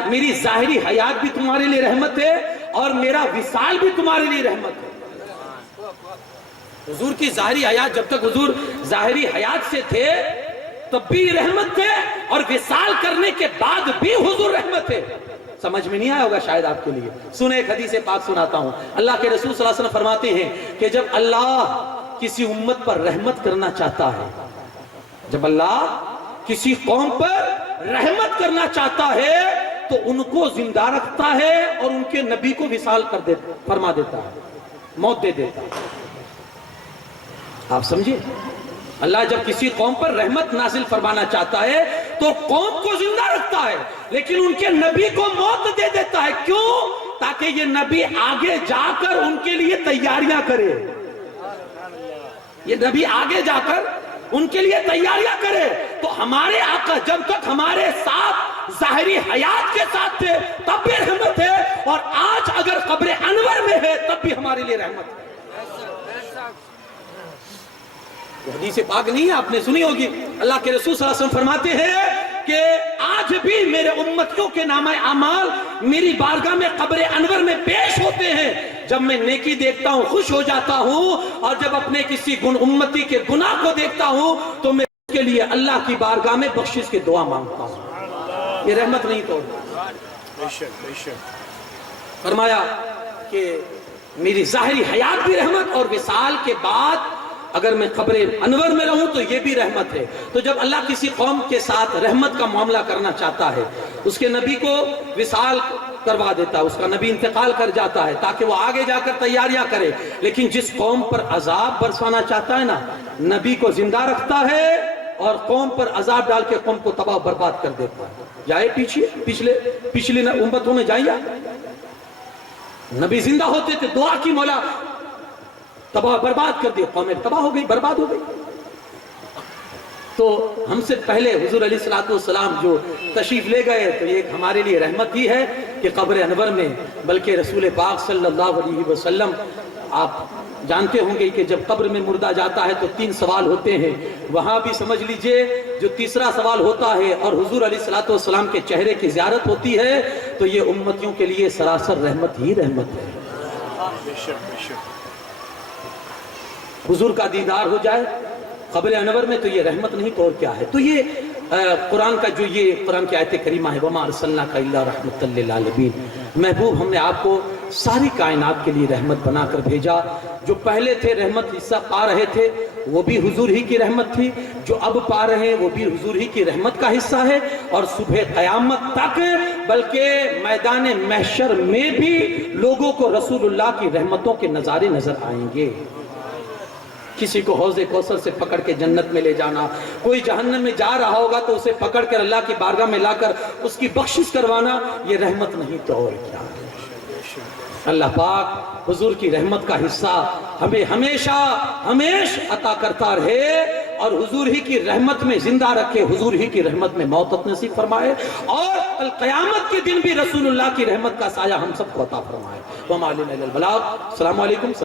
میری ظاہری حیات بھی تمہارے لیے رحمت ہے اور میرا وصال بھی تمہارے لیے رحمت ہے. حضور کی ظاہری حیات، جب تک حضور ظاہری حیات سے تھے تب بھی رحمت تھے، اور وصال کرنے کے بعد بھی حضور رحمت ہے. سمجھ میں نہیں آیا ہوگا شاید آپ کے لیے. سنیں ایک حدیث پاک سناتا ہوں. اللہ کے رسول صلی اللہ علیہ وسلم فرماتے ہیں کہ جب اللہ کسی امت پر رحمت کرنا چاہتا ہے، جب اللہ کسی قوم پر رحمت کرنا چاہتا ہے تو ان کو زندہ رکھتا ہے اور ان کے نبی کو وصال فرما دیتا ہے، موت دے دیتا ہے. آپ سمجھے، اللہ جب کسی قوم پر رحمت نازل فرمانا چاہتا ہے تو قوم کو زندہ رکھتا ہے، لیکن ان کے نبی کو موت دے دیتا ہے۔ کیوں؟ تاکہ یہ نبی آگے جا کر ان کے لیے تیاریاں کرے، یہ نبی آگے جا کر ان کے لیے تیاریاں کرے۔ تو ہمارے آقا جب تک ہمارے ساتھ ظاہری حیات کے ساتھ تھے تب بھی رحمت ہے، اور آج اگر قبر انور میں ہے تب بھی ہمارے لیے رحمت ہے۔ حدیث پاک نہیں ہے، آپ نے سنی ہوگی، اللہ کے رسول صلی اللہ علیہ وسلم فرماتے ہیں کہ آج بھی میرے امتیوں کے نامہ اعمال میری بارگاہ میں قبر انور میں پیش ہوتے ہیں۔ جب میں نیکی دیکھتا ہوں خوش ہو جاتا ہوں، اور جب اپنے کسی امتی کے گناہ کو دیکھتا ہوں تو میں اس کے لیے اللہ کی بارگاہ میں بخشش کی دعا مانگتا ہوں۔ یہ رحمت نہیں تو فرمایا کہ میری ظاہری حیات بھی رحمت، اور وصال کے بعد اگر میں قبر انور میں رہوں تو یہ بھی رحمت ہے۔ تو جب اللہ کسی قوم کے ساتھ رحمت کا معاملہ کرنا چاہتا ہے، اس کے نبی کو وصال کروا دیتا ہے، اس کا نبی انتقال کر جاتا ہے تاکہ وہ آگے جا کر تیاریاں کرے۔ لیکن جس قوم پر عذاب برسانا چاہتا ہے نا، نبی کو زندہ رکھتا ہے اور قوم پر عذاب ڈال کے قوم کو تباہ برباد کر دیتا ہے۔ جائے پچھلی امتوں میں جائیے، نبی زندہ ہوتے تھے، دعا کی مولا تباہ برباد کر دی، قومیں تباہ ہو گئی، برباد ہو گئی۔ تو ہم سے پہلے حضور علیہ السلام جو تشریف لے گئے تو یہ ہمارے لیے رحمت ہی ہے کہ قبر انور میں، بلکہ رسول پاک صلی اللہ علیہ وسلم، آپ جانتے ہوں گے کہ جب قبر میں مردہ جاتا ہے تو 3 سوال ہوتے ہیں، وہاں بھی سمجھ لیجئے جو تیسرا سوال ہوتا ہے اور حضور علیہ السلام کے چہرے کی زیارت ہوتی ہے تو یہ امتیوں کے لیے سراسر رحمت ہی رحمت ہے۔ حضور کا دیدار ہو جائے قبر انور میں تو یہ رحمت نہیں تو اور کیا ہے۔ تو یہ قرآن کا جو یہ قرآن کی آیت کریمہ ہے، وَمَا أَرْسَلْنَاكَ إِلَّا رَحْمَةً لِّلْعَالَمِينَ، محبوب ہم نے آپ کو ساری کائنات کے لیے رحمت بنا کر بھیجا۔ جو پہلے تھے رحمت حصہ پا رہے تھے وہ بھی حضور ہی کی رحمت تھی، جو اب پا رہے ہیں وہ بھی حضور ہی کی رحمت کا حصہ ہے، اور صبح قیامت تک بلکہ میدان محشر میں بھی لوگوں کو رسول اللہ کی رحمتوں کے نظارے نظر آئیں گے۔ کسی کو حوض کوثر سے پکڑ کے جنت میں لے جانا، کوئی جہنم میں جا رہا ہوگا تو اسے پکڑ کر اللہ کی بارگاہ میں لا کر اس کی بخشش کروانا، یہ رحمت نہیں تو اور کیا۔ اللہ پاک حضور کی رحمت کا حصہ ہمیں ہمیشہ عطا کرتا رہے، اور حضور ہی کی رحمت میں زندہ رکھے، حضور ہی کی رحمت میں موت نصیب فرمائے، اور القیامت کے دن بھی رسول اللہ کی رحمت کا سایہ ہم سب کو عطا فرمائے۔ وَمَا عَلَيْنَا إِلَّا الْبَلَاغُ۔ السلام علیکم۔